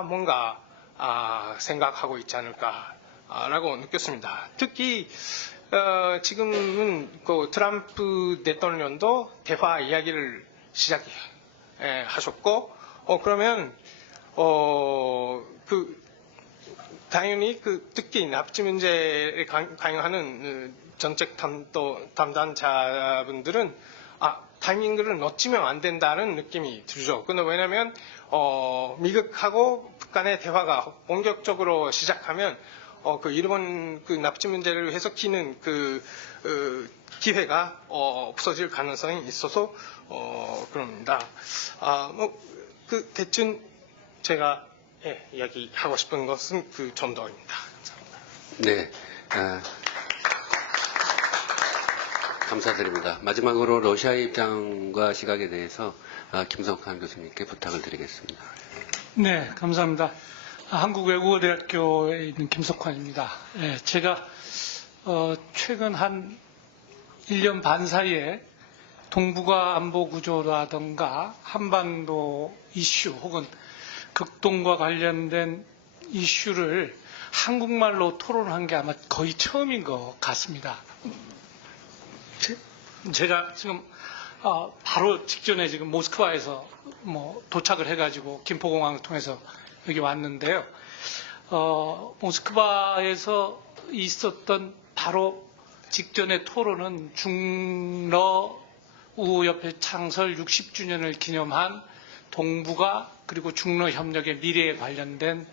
뭔가 생각하고 있지 않을까라고 느꼈습니다. 특히 지금은 그 트럼프 대통령도 대화 이야기를 시작하셨고, 그러면 당연히 특히 납치 문제에 관여하는 정책 담당자분들은 타이밍을 놓치면 안 된다는 느낌이 들죠. 근데 왜냐면 미국하고 북한의 대화가 본격적으로 시작하면 일본 납치 문제를 해석키는 기회가 없어질 가능성이 있어서 그럽니다. 대충 제가 이야기하고 싶은 것은 그 정도입니다. 감사합니다. 네, 감사드립니다. 마지막으로 러시아의 입장과 시각에 대해서 김성환 교수님께 부탁을 드리겠습니다. 네, 감사합니다. 한국외국어대학교에 있는 김석환입니다. 제가 최근 한 1년 반 사이에 동북아 안보 구조라든가 한반도 이슈 혹은 극동과 관련된 이슈를 한국말로 토론한 게 아마 거의 처음인 것 같습니다. 제가 지금 바로 직전에 지금 모스크바에서 도착을 해가지고 김포공항을 통해서 여기 왔는데요. 모스크바에서 있었던 바로 직전의 토론은 중러우협회 창설 60주년을 기념한 동북아 그리고 중러 협력의 미래에 관련된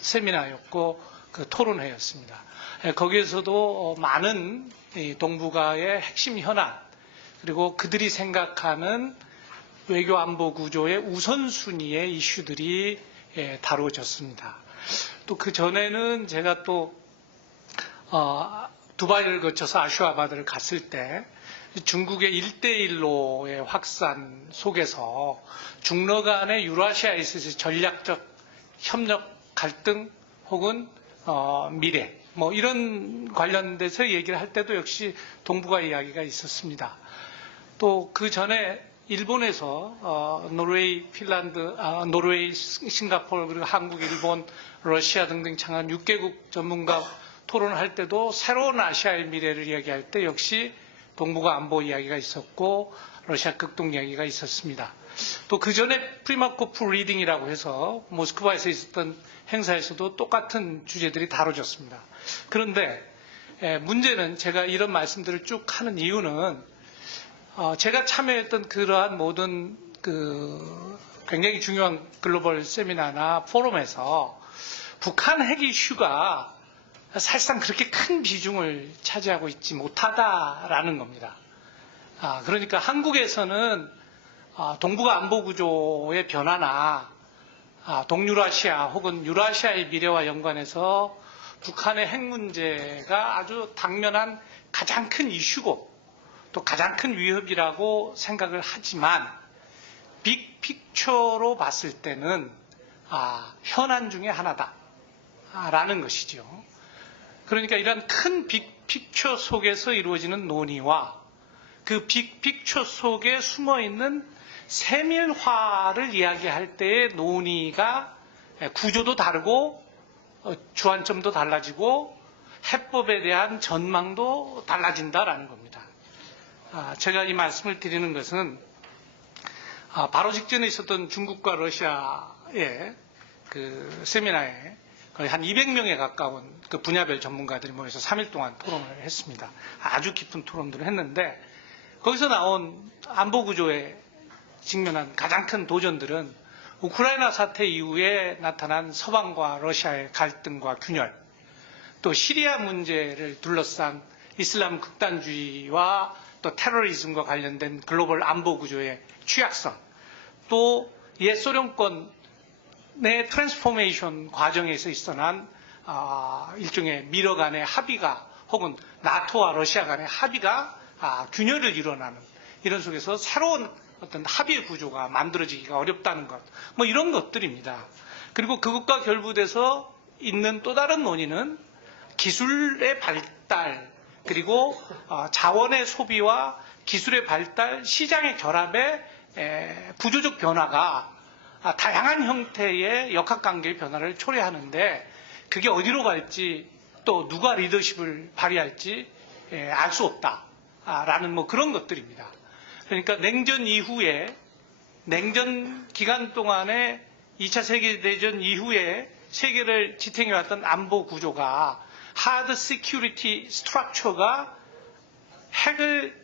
세미나였고 그 토론회였습니다. 거기에서도 많은 동북아의 핵심 현안 그리고 그들이 생각하는 외교 안보 구조의 우선순위의 이슈들이 다루어졌습니다. 또 그 전에는 제가 또 두바이를 거쳐서 아슈아바드를 갔을 때 중국의 1대1로의 확산 속에서 중러 간의 유라시아에 있어서 전략적 협력 갈등 혹은 미래 이런 관련돼서 얘기를 할 때도 역시 동북아 이야기가 있었습니다. 또 그 전에 일본에서 노르웨이, 핀란드, 노르웨이, 싱가포르 그리고 한국, 일본, 러시아 등등 창한 6개국 전문가 토론할 때도 새로운 아시아의 미래를 이야기할 때 역시 동북아 안보 이야기가 있었고 러시아 극동 이야기가 있었습니다. 또 그 전에 프리마코프 리딩이라고 해서 모스크바에서 있었던 행사에서도 똑같은 주제들이 다뤄졌습니다. 그런데 문제는 제가 이런 말씀들을 쭉 하는 이유는 제가 참여했던 그러한 모든 굉장히 중요한 글로벌 세미나나 포럼에서 북한 핵 이슈가 사실상 그렇게 큰 비중을 차지하고 있지 못하다라는 겁니다. 그러니까 한국에서는 동북아 안보 구조의 변화나 동유라시아 혹은 유라시아의 미래와 연관해서 북한의 핵 문제가 아주 당면한 가장 큰 이슈고 또 가장 큰 위협이라고 생각을 하지만 빅픽처로 봤을 때는 현안 중에 하나다라는 것이죠. 그러니까 이런 큰 빅픽처 속에서 이루어지는 논의와 그 빅픽처 속에 숨어있는 세밀화를 이야기할 때의 논의가 구조도 다르고 주안점도 달라지고 해법에 대한 전망도 달라진다라는 겁니다. 제가 이 말씀을 드리는 것은 바로 직전에 있었던 중국과 러시아의 그 세미나에 거의 한 200명에 가까운 그 분야별 전문가들이 모여서 3일 동안 토론을 했습니다. 아주 깊은 토론들을 했는데 거기서 나온 안보 구조에 직면한 가장 큰 도전들은 우크라이나 사태 이후에 나타난 서방과 러시아의 갈등과 균열, 또 시리아 문제를 둘러싼 이슬람 극단주의와 또 테러리즘과 관련된 글로벌 안보 구조의 취약성, 또 옛 소련권의 트랜스포메이션 과정에서 있어난 일종의 미러 간의 합의가 혹은 나토와 러시아 간의 합의가 균열을 일어나는 이런 속에서 새로운 어떤 합의 구조가 만들어지기가 어렵다는 것, 뭐 이런 것들입니다. 그리고 그것과 결부돼서 있는 또 다른 논의는 기술의 발달, 그리고 자원의 소비와 기술의 발달, 시장의 결합의 구조적 변화가 다양한 형태의 역학관계의 변화를 초래하는데 그게 어디로 갈지 또 누가 리더십을 발휘할지 알 수 없다라는 뭐 그런 것들입니다. 그러니까 냉전 이후에 냉전 기간 동안에 2차 세계대전 이후에 세계를 지탱해왔던 안보 구조가 하드 시큐리티 스트럭처가 핵을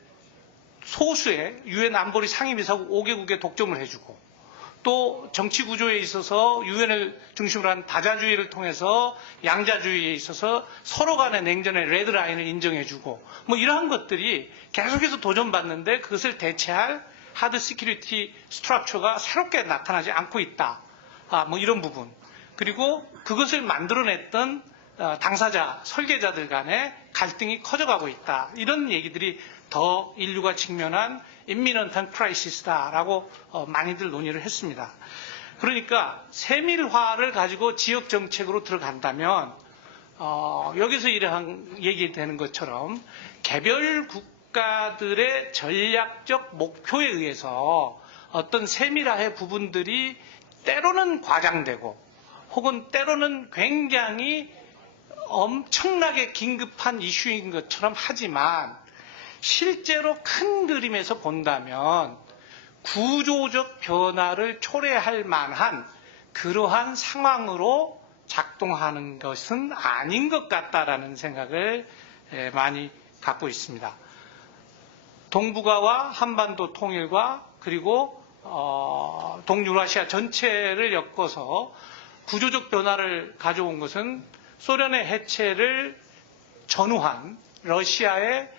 소수의 유엔 안보리 상임이사국 5개국에 독점을 해주고 또 정치 구조에 있어서 유엔을 중심으로 한 다자주의를 통해서 양자주의에 있어서 서로 간의 냉전의 레드라인을 인정해주고 뭐 이러한 것들이 계속해서 도전받는데 그것을 대체할 하드 시큐리티 스트럭처가 새롭게 나타나지 않고 있다. 뭐 이런 부분. 그리고 그것을 만들어냈던 당사자, 설계자들 간의 갈등이 커져가고 있다. 이런 얘기들이 더 인류가 직면한 imminent crisis다라고 많이들 논의를 했습니다. 그러니까 세밀화를 가지고 지역 정책으로 들어간다면 여기서 이러한 얘기되는 것처럼 개별 국가들의 전략적 목표에 의해서 어떤 세밀화의 부분들이 때로는 과장되고 혹은 때로는 굉장히 엄청나게 긴급한 이슈인 것처럼 하지만 실제로 큰 그림에서 본다면 구조적 변화를 초래할 만한 그러한 상황으로 작동하는 것은 아닌 것 같다라는 생각을 많이 갖고 있습니다. 동북아와 한반도 통일과 그리고 동유라시아 전체를 엮어서 구조적 변화를 가져온 것은 소련의 해체를 전후한 러시아의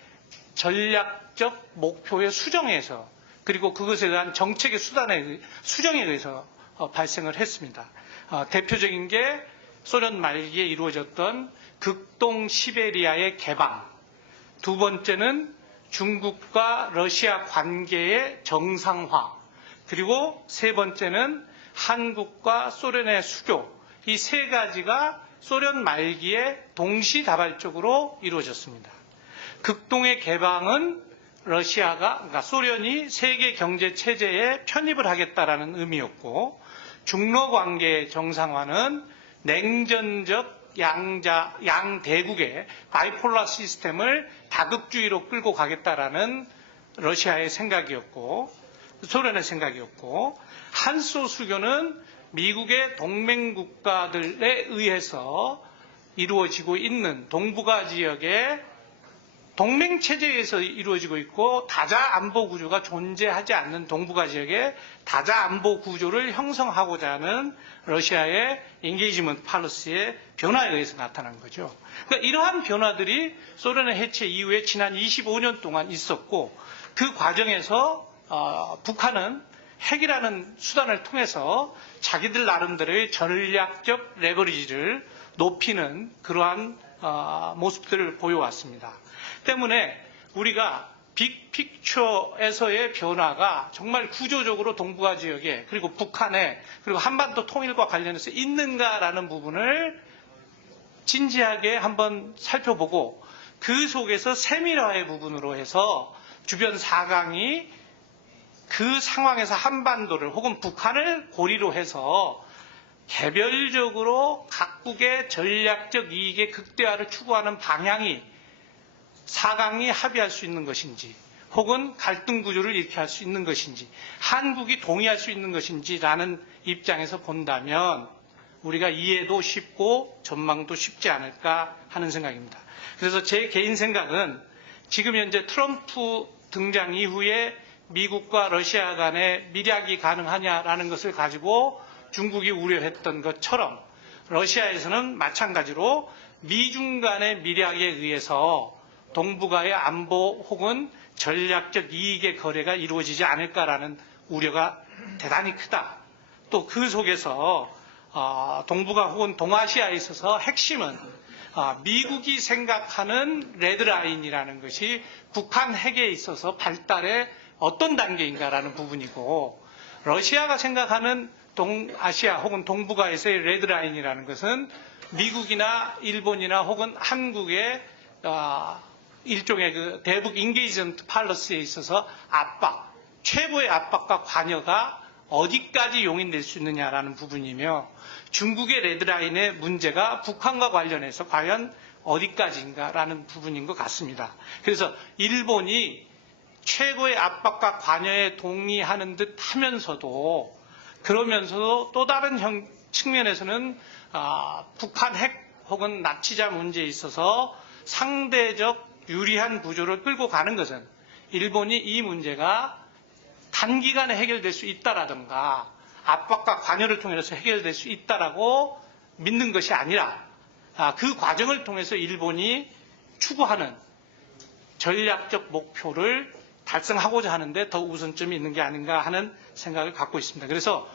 전략적 목표의 수정에서 그리고 그것에 대한 정책의 수정에 의해서 발생을 했습니다. 대표적인 게 소련 말기에 이루어졌던 극동 시베리아의 개방, 두 번째는 중국과 러시아 관계의 정상화, 그리고 세 번째는 한국과 소련의 수교, 이 세 가지가 소련 말기에 동시다발적으로 이루어졌습니다. 극동의 개방은 그러니까 소련이 세계 경제 체제에 편입을 하겠다라는 의미였고, 중러 관계의 정상화는 냉전적 양대국의 바이폴라 시스템을 다극주의로 끌고 가겠다라는 러시아의 생각이었고, 소련의 생각이었고, 한소 수교는 미국의 동맹 국가들에 의해서 이루어지고 있는 동북아 지역의 동맹 체제에서 이루어지고 있고 다자 안보 구조가 존재하지 않는 동북아 지역의 다자 안보 구조를 형성하고자 하는 러시아의 인게이지먼트 팔러시의 변화에 의해서 나타난 거죠. 그러니까 이러한 변화들이 소련의 해체 이후에 지난 25년 동안 있었고, 그 과정에서 북한은 핵이라는 수단을 통해서 자기들 나름대로의 전략적 레버리지를 높이는 그러한 모습들을 보여왔습니다. 때문에 우리가 빅픽처에서의 변화가 정말 구조적으로 동북아 지역에 그리고 북한에 그리고 한반도 통일과 관련해서 있는가라는 부분을 진지하게 한번 살펴보고 그 속에서 세밀화의 부분으로 해서 주변 4강이 그 상황에서 한반도를 혹은 북한을 고리로 해서 개별적으로 각국의 전략적 이익의 극대화를 추구하는 방향이 4강이 합의할 수 있는 것인지 혹은 갈등 구조를 이렇게 할 수 있는 것인지 한국이 동의할 수 있는 것인지라는 입장에서 본다면 우리가 이해도 쉽고 전망도 쉽지 않을까 하는 생각입니다. 그래서 제 개인 생각은 지금 현재 트럼프 등장 이후에 미국과 러시아 간의 밀약이 가능하냐라는 것을 가지고 중국이 우려했던 것처럼 러시아에서는 마찬가지로 미중 간의 밀약에 의해서 동북아의 안보 혹은 전략적 이익의 거래가 이루어지지 않을까라는 우려가 대단히 크다. 또 그 속에서 동북아 혹은 동아시아에 있어서 핵심은 미국이 생각하는 레드라인이라는 것이 북한 핵에 있어서 발달의 어떤 단계인가라는 부분이고 러시아가 생각하는 동아시아 혹은 동북아에서의 레드라인이라는 것은 미국이나 일본이나 혹은 한국의 일종의 그 대북 인게이지먼트 팔러스에 있어서 압박, 최고의 압박과 관여가 어디까지 용인될 수 있느냐라는 부분이며 중국의 레드라인의 문제가 북한과 관련해서 과연 어디까지인가라는 부분인 것 같습니다. 그래서 일본이 최고의 압박과 관여에 동의하는 듯 하면서도 그러면서도 또 다른 측면에서는 북한 핵 혹은 납치자 문제에 있어서 상대적 유리한 구조를 끌고 가는 것은 일본이 이 문제가 단기간에 해결될 수 있다라든가 압박과 관여를 통해서 해결될 수 있다라고 믿는 것이 아니라 그 과정을 통해서 일본이 추구하는 전략적 목표를 달성하고자 하는데 더 우선점이 있는 게 아닌가 하는 생각을 갖고 있습니다. 그래서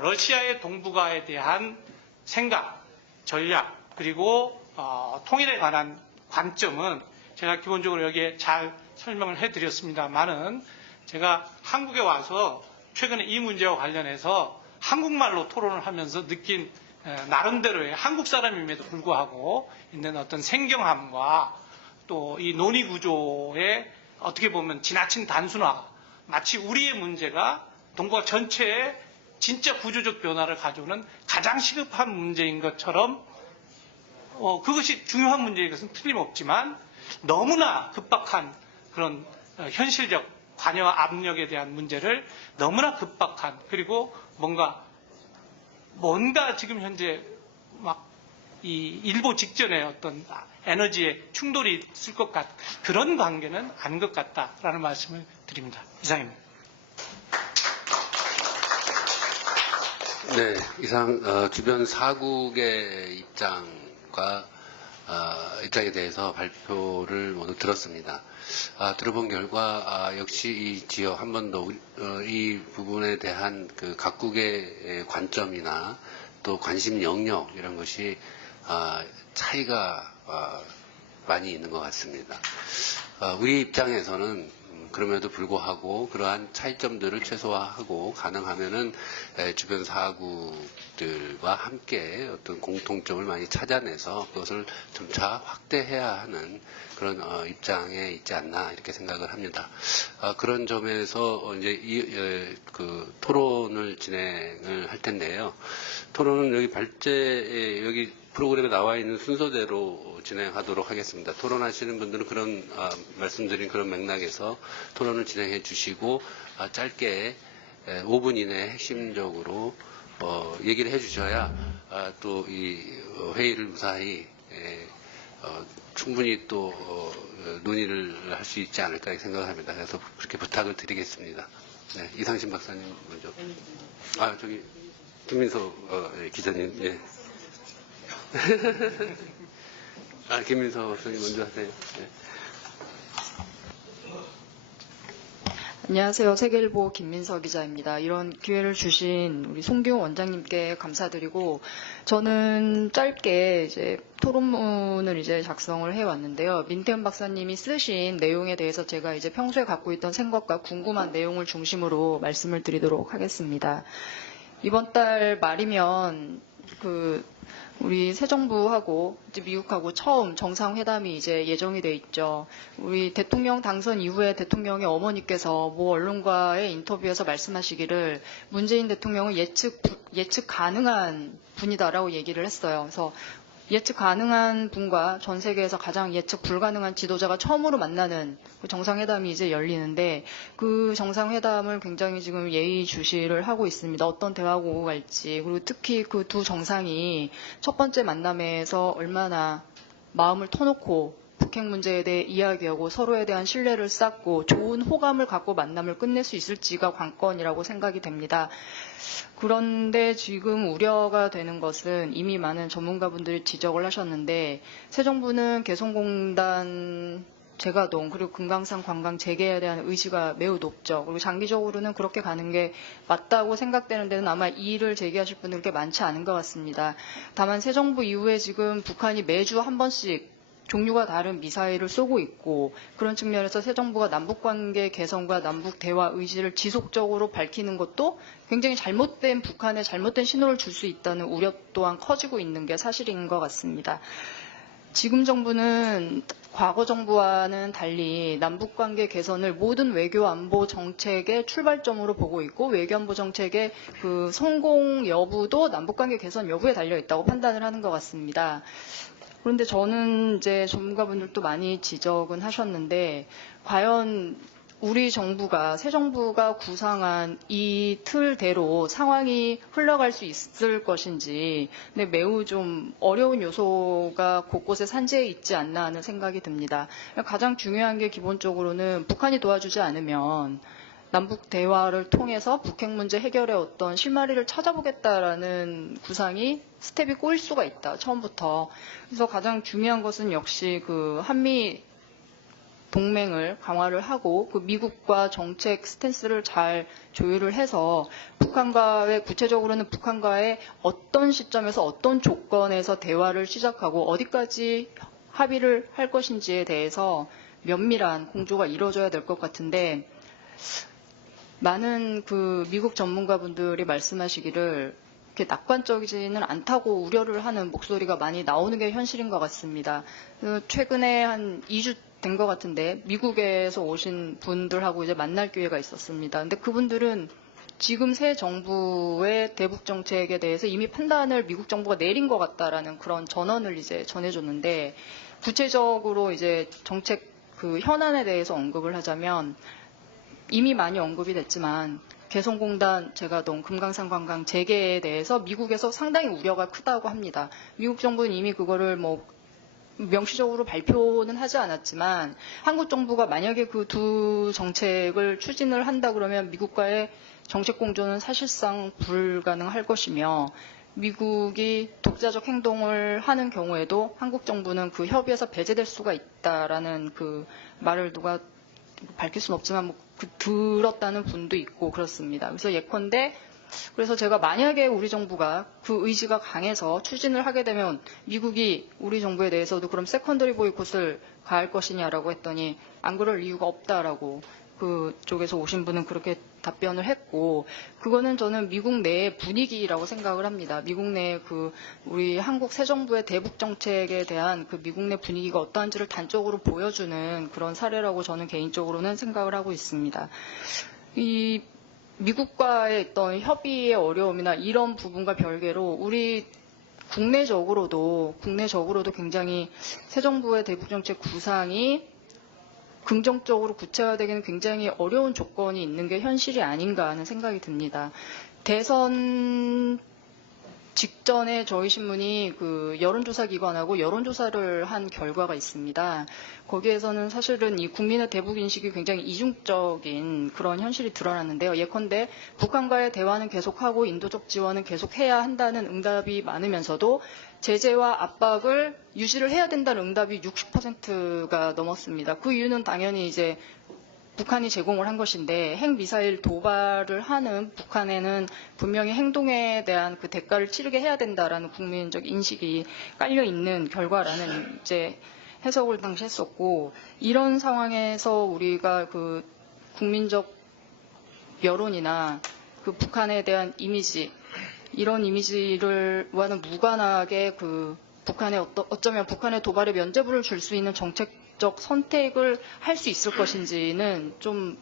러시아의 동북아에 대한 생각, 전략 그리고 통일에 관한 관점은 제가 기본적으로 여기에 잘 설명을 해드렸습니다만은 제가 한국에 와서 최근에 이 문제와 관련해서 한국말로 토론을 하면서 느낀 나름대로의 한국 사람임에도 불구하고 있는 어떤 생경함과 또 이 논의 구조의 어떻게 보면 지나친 단순화, 마치 우리의 문제가 동북아 전체의 진짜 구조적 변화를 가져오는 가장 시급한 문제인 것처럼 그것이 중요한 문제인 것은 틀림없지만 너무나 급박한 그런 현실적 관여와 압력에 대한 문제를 너무나 급박한 그리고 뭔가 지금 현재 막 이 일보 직전에 어떤 에너지의 충돌이 있을 것 같 그런 관계는 아닌 것 같다라는 말씀을 드립니다. 이상입니다. 네, 이상 주변 4국의 입장과 입장에 대해서 발표를 모두 들었습니다. 들어본 결과 역시 이 지역 한 번 더 이 부분에 대한 그 각국의 관점이나 또 관심 영역 이런 것이 차이가 많이 있는 것 같습니다. 우리 입장에서는 그럼에도 불구하고 그러한 차이점들을 최소화하고 가능하면은 주변 4국들과 함께 어떤 공통점을 많이 찾아내서 그것을 점차 확대해야 하는 그런 입장에 있지 않나 이렇게 생각을 합니다. 그런 점에서 이제 그 토론을 진행을 할 텐데요. 토론은 여기 프로그램에 나와 있는 순서대로 진행하도록 하겠습니다. 토론하시는 분들은 그런 말씀드린 그런 맥락에서 토론을 진행해 주시고 짧게 5분 이내에 핵심적으로 얘기를 해 주셔야 또 이 회의를 무사히 충분히 또 논의를 할 수 있지 않을까 생각합니다. 그래서 그렇게 부탁을 드리겠습니다. 네, 이상신 박사님 먼저. 저기 김민서 기자님. 예. 김민서 선생님 먼저 하세요. 네. 안녕하세요. 세계일보 김민서 기자입니다. 이런 기회를 주신 우리 송기용 원장님께 감사드리고 저는 짧게 이제 토론문을 이제 작성을 해왔는데요. 민태훈 박사님이 쓰신 내용에 대해서 제가 이제 평소에 갖고 있던 생각과 궁금한 내용을 중심으로 말씀을 드리도록 하겠습니다. 이번 달 말이면 우리 새 정부하고 이제 미국하고 처음 정상회담이 이제 예정이 돼 있죠. 우리 대통령 당선 이후에 대통령의 어머니께서 모 언론과의 인터뷰에서 말씀하시기를 문재인 대통령은 예측 가능한 분이다라고 얘기를 했어요. 그래서 예측 가능한 분과 전 세계에서 가장 예측 불가능한 지도자가 처음으로 만나는 그 정상회담이 이제 열리는데 그 정상회담을 굉장히 지금 예의주시를 하고 있습니다. 어떤 대화가 오고 갈지. 그리고 특히 그 두 정상이 첫 번째 만남에서 얼마나 마음을 터놓고 북핵 문제에 대해 이야기하고 서로에 대한 신뢰를 쌓고 좋은 호감을 갖고 만남을 끝낼 수 있을지가 관건이라고 생각이 됩니다. 그런데 지금 우려가 되는 것은 이미 많은 전문가분들이 지적을 하셨는데 새 정부는 개성공단 재가동 그리고 금강산 관광 재개에 대한 의지가 매우 높죠. 그리고 장기적으로는 그렇게 가는 게 맞다고 생각되는 데는 아마 이의를 제기하실 분들 그렇게 많지 않은 것 같습니다. 다만 새 정부 이후에 지금 북한이 매주 한 번씩 종류가 다른 미사일을 쏘고 있고 그런 측면에서 새 정부가 남북관계 개선과 남북 대화 의지를 지속적으로 밝히는 것도 굉장히 잘못된 북한에 잘못된 신호를 줄 수 있다는 우려 또한 커지고 있는 게 사실인 것 같습니다. 지금 정부는 과거 정부와는 달리 남북관계 개선을 모든 외교 안보 정책의 출발점으로 보고 있고 외교안보 정책의 그 성공 여부도 남북관계 개선 여부에 달려 있다고 판단을 하는 것 같습니다. 그런데 저는 이제 전문가분들도 많이 지적은 하셨는데 과연 우리 정부가 새 정부가 구상한 이 틀대로 상황이 흘러갈 수 있을 것인지 근데 매우 좀 어려운 요소가 곳곳에 산재해 있지 않나 하는 생각이 듭니다. 가장 중요한 게 기본적으로는 북한이 도와주지 않으면 남북 대화를 통해서 북핵 문제 해결의 어떤 실마리를 찾아보겠다라는 구상이 스텝이 꼬일 수가 있다. 처음부터. 그래서 가장 중요한 것은 역시 그 한미 동맹을 강화를 하고 그 미국과 정책 스탠스를 잘 조율을 해서 북한과의 구체적으로는 북한과의 어떤 시점에서 어떤 조건에서 대화를 시작하고 어디까지 합의를 할 것인지에 대해서 면밀한 공조가 이루어져야 될 것 같은데 많은 그 미국 전문가분들이 말씀하시기를 이렇게 낙관적이지는 않다고 우려를 하는 목소리가 많이 나오는 게 현실인 것 같습니다. 최근에 한 2주 된 것 같은데 미국에서 오신 분들하고 이제 만날 기회가 있었습니다. 근데 그분들은 지금 새 정부의 대북 정책에 대해서 이미 판단을 미국 정부가 내린 것 같다라는 그런 전언을 이제 전해줬는데 구체적으로 이제 정책 그 현안에 대해서 언급을 하자면 이미 많이 언급이 됐지만 개성공단 재가동, 금강산 관광 재개에 대해서 미국에서 상당히 우려가 크다고 합니다. 미국 정부는 이미 그거를 뭐 명시적으로 발표는 하지 않았지만 한국 정부가 만약에 그 두 정책을 추진을 한다 그러면 미국과의 정책 공조는 사실상 불가능할 것이며 미국이 독자적 행동을 하는 경우에도 한국 정부는 그 협의에서 배제될 수가 있다라는 그 말을 누가 밝힐 수는 없지만 뭐 들었다는 분도 있고 그렇습니다. 그래서 예컨대 그래서 제가 만약에 우리 정부가 그 의지가 강해서 추진을 하게 되면 미국이 우리 정부에 대해서도 그럼 세컨더리 보이콧을 가할 것이냐라고 했더니 안 그럴 이유가 없다라고 그쪽에서 오신 분은 그렇게 답변을 했고 그거는 저는 미국 내의 분위기라고 생각을 합니다. 미국 내 그 우리 한국 새 정부의 대북 정책에 대한 그 미국 내 분위기가 어떠한지를 단적으로 보여주는 그런 사례라고 저는 개인적으로는 생각을 하고 있습니다. 이 미국과의 어떤 협의의 어려움이나 이런 부분과 별개로 우리 국내적으로도 굉장히 새 정부의 대북 정책 구상이 긍정적으로 구체화되기는 굉장히 어려운 조건이 있는 게 현실이 아닌가 하는 생각이 듭니다. 대선 직전에 저희 신문이 그 여론조사 기관하고 여론조사를 한 결과가 있습니다. 거기에서는 사실은 이 국민의 대북 인식이 굉장히 이중적인 그런 현실이 드러났는데요. 예컨대 북한과의 대화는 계속하고 인도적 지원은 계속해야 한다는 응답이 많으면서도 제재와 압박을 유지를 해야 된다는 응답이 60%가 넘었습니다. 그 이유는 당연히 이제 북한이 제공을 한 것인데 핵미사일 도발을 하는 북한에는 분명히 행동에 대한 그 대가를 치르게 해야 된다라는 국민적 인식이 깔려 있는 결과라는 이제 해석을 당시 했었고 이런 상황에서 우리가 그 국민적 여론이나 그 북한에 대한 이미지 이런 이미지와는 무관하게 그 북한에 어쩌면 북한의 도발에 면죄부를 줄 수 있는 정책적 선택을 할 수 있을 것인지는 좀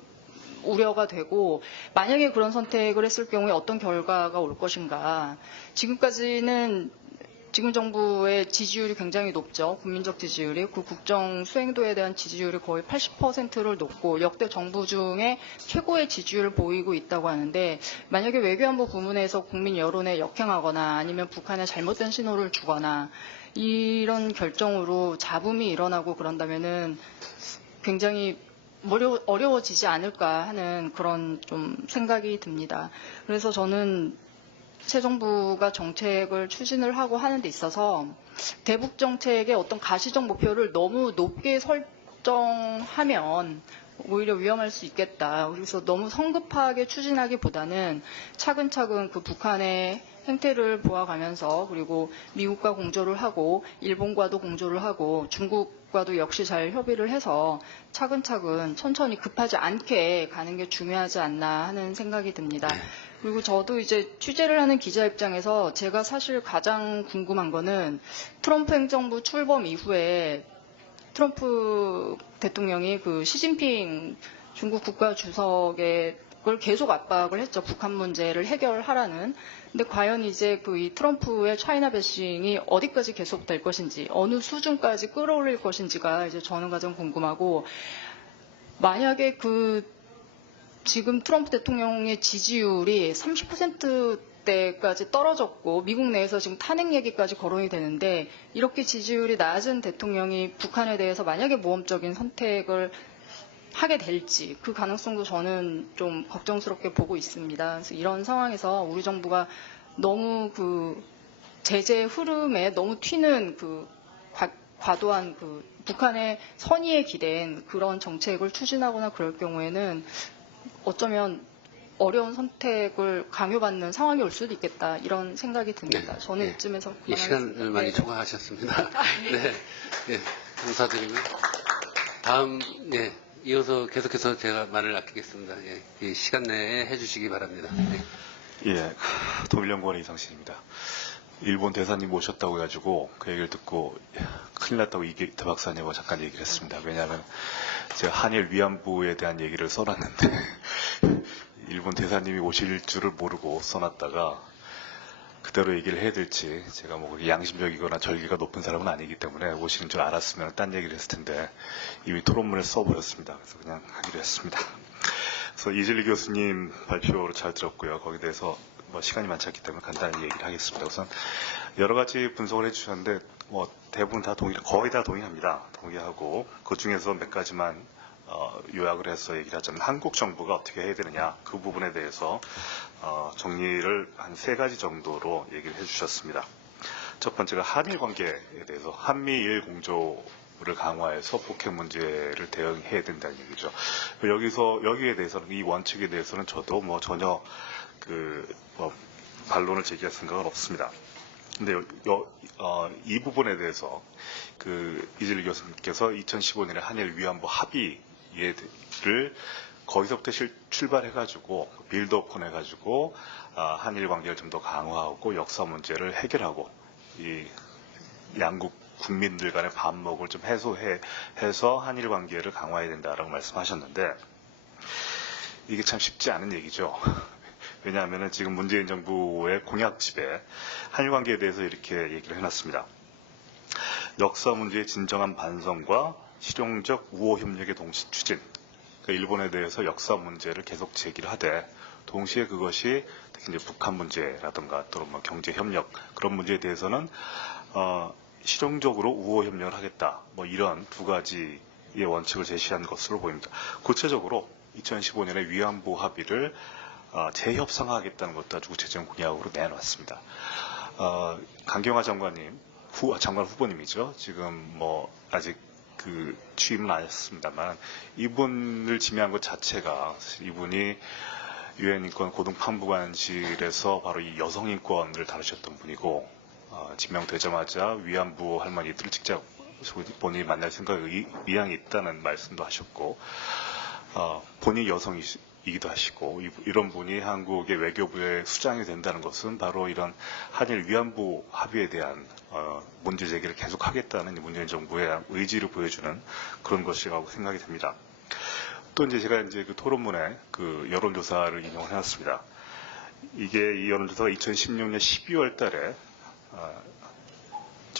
우려가 되고, 만약에 그런 선택을 했을 경우에 어떤 결과가 올 것인가. 지금까지는 지금 정부의 지지율이 굉장히 높죠. 국민적 지지율이. 그 국정 수행도에 대한 지지율이 거의 80%를 높고 역대 정부 중에 최고의 지지율을 보이고 있다고 하는데, 만약에 외교안보 부문에서 국민 여론에 역행하거나 아니면 북한에 잘못된 신호를 주거나 이런 결정으로 잡음이 일어나고 그런다면은 굉장히 어려워지지 않을까 하는 그런 좀 생각이 듭니다. 그래서 저는 새 정부가 정책을 추진을 하고 하는 데 있어서 대북 정책의 어떤 가시적 목표를 너무 높게 설정하면 오히려 위험할 수 있겠다. 그래서 너무 성급하게 추진하기보다는 차근차근 그 북한의 행태를 보아가면서, 그리고 미국과 공조를 하고 일본과도 공조를 하고 중국과도 역시 잘 협의를 해서 차근차근 천천히 급하지 않게 가는 게 중요하지 않나 하는 생각이 듭니다. 그리고 저도 이제 취재를 하는 기자 입장에서 제가 사실 가장 궁금한 거는 트럼프 행정부 출범 이후에 트럼프 대통령이 그 시진핑 중국 국가 주석의 걸 계속 압박을 했죠. 북한 문제를 해결하라는. 근데 과연 이제 그 이 트럼프의 차이나 배싱이 어디까지 계속될 것인지, 어느 수준까지 끌어올릴 것인지가 이제 저는 가장 궁금하고, 만약에 그 지금 트럼프 대통령의 지지율이 30%대까지 떨어졌고 미국 내에서 지금 탄핵 얘기까지 거론이 되는데, 이렇게 지지율이 낮은 대통령이 북한에 대해서 만약에 모험적인 선택을 하게 될지, 그 가능성도 저는 좀 걱정스럽게 보고 있습니다. 그래서 이런 상황에서 우리 정부가 너무 그 제재 흐름에 너무 튀는 그 과도한 그 북한의 선의에 기댄 그런 정책을 추진하거나 그럴 경우에는 어쩌면 어려운 선택을 강요받는 상황이 올 수도 있겠다, 이런 생각이 듭니다. 저는 이쯤에서 이 시간을 많이 초과하셨습니다. 네, 네, 감사드리고요. 다음, 네, 이어서 계속해서 제가 말을 아끼겠습니다. 예, 이 시간 내에 해주시기 바랍니다. 네. 예, 동일연구원의 이상신입니다. 일본 대사님 모셨다고 해가지고 그 얘기를 듣고 큰일 났다고 이대 박사님하고 잠깐 얘기를 했습니다. 왜냐하면 제가 한일 위안부에 대한 얘기를 써놨는데 일본 대사님이 오실 줄을 모르고 써놨다가 그대로 얘기를 해야 될지, 제가 뭐 양심적이거나 절기가 높은 사람은 아니기 때문에 오시는 줄 알았으면 딴 얘기를 했을 텐데 이미 토론문을 써버렸습니다. 그래서 그냥 하기로 했습니다. 그래서 이질리 교수님 발표를 잘 들었고요. 거기에 대해서 뭐 시간이 많지 않기 때문에 간단히 얘기를 하겠습니다. 우선 여러 가지 분석을 해주셨는데 뭐 대부분 다 거의 다 동의합니다. 동의하고 그 중에서 몇 가지만 요약을 해서 얘기를 하자면, 한국 정부가 어떻게 해야 되느냐, 그 부분에 대해서 정리를 한 3가지 정도로 얘기를 해주셨습니다. 첫 번째가 한일 관계에 대해서 한미일 공조를 강화해서 북핵 문제를 대응해야 된다는 얘기죠. 여기에 대해서는, 이 원칙에 대해서는 저도 뭐 전혀 반론을 제기할 생각은 없습니다. 근데 이 부분에 대해서 이질리 교수님께서 2015년에 한일 위안부 합의를 거기서부터 출발해가지고 빌드업을 해가지고 한일 관계를 좀 더 강화하고 역사 문제를 해결하고 이 양국 국민들 간의 반목을 좀 해소해서 한일 관계를 강화해야 된다라고 말씀하셨는데, 이게 참 쉽지 않은 얘기죠. 왜냐하면 지금 문재인 정부의 공약집에 한일 관계에 대해서 이렇게 얘기를 해놨습니다. 역사 문제의 진정한 반성과 실용적 우호 협력의 동시 추진. 그러니까 일본에 대해서 역사 문제를 계속 제기를 하되, 동시에 그것이 특히 이제 북한 문제라든가 또는 뭐 경제 협력, 그런 문제에 대해서는 실용적으로 우호 협력을 하겠다. 뭐 이런 2가지의 원칙을 제시한 것으로 보입니다. 구체적으로 2015년에 위안부 합의를 재협상하겠다는 것도 아주 구체적인 공약으로 내놨습니다. 강경화 장관 후보님이죠. 지금 뭐 아직 취임은 안 했습니다만, 이분을 지명한 것 자체가, 이분이 유엔 인권 고등판부관실에서 바로 이 여성 인권을 다루셨던 분이고, 지명되자마자 위안부 할머니들을 직접 본인이 만날 생각이 의향이 있다는 말씀도 하셨고, 본인이 이기도 하시고 이런 분이 한국의 외교부의 수장이 된다는 것은 바로 이런 한일 위안부 합의에 대한 문제 제기를 계속하겠다는 문재인 정부의 의지를 보여주는 그런 것이라고 생각이 됩니다. 또 이제 제가 이제 그 토론문에 그 여론조사를 인용을 해놨습니다. 이게 이 여론조사가 2016년 12월 달에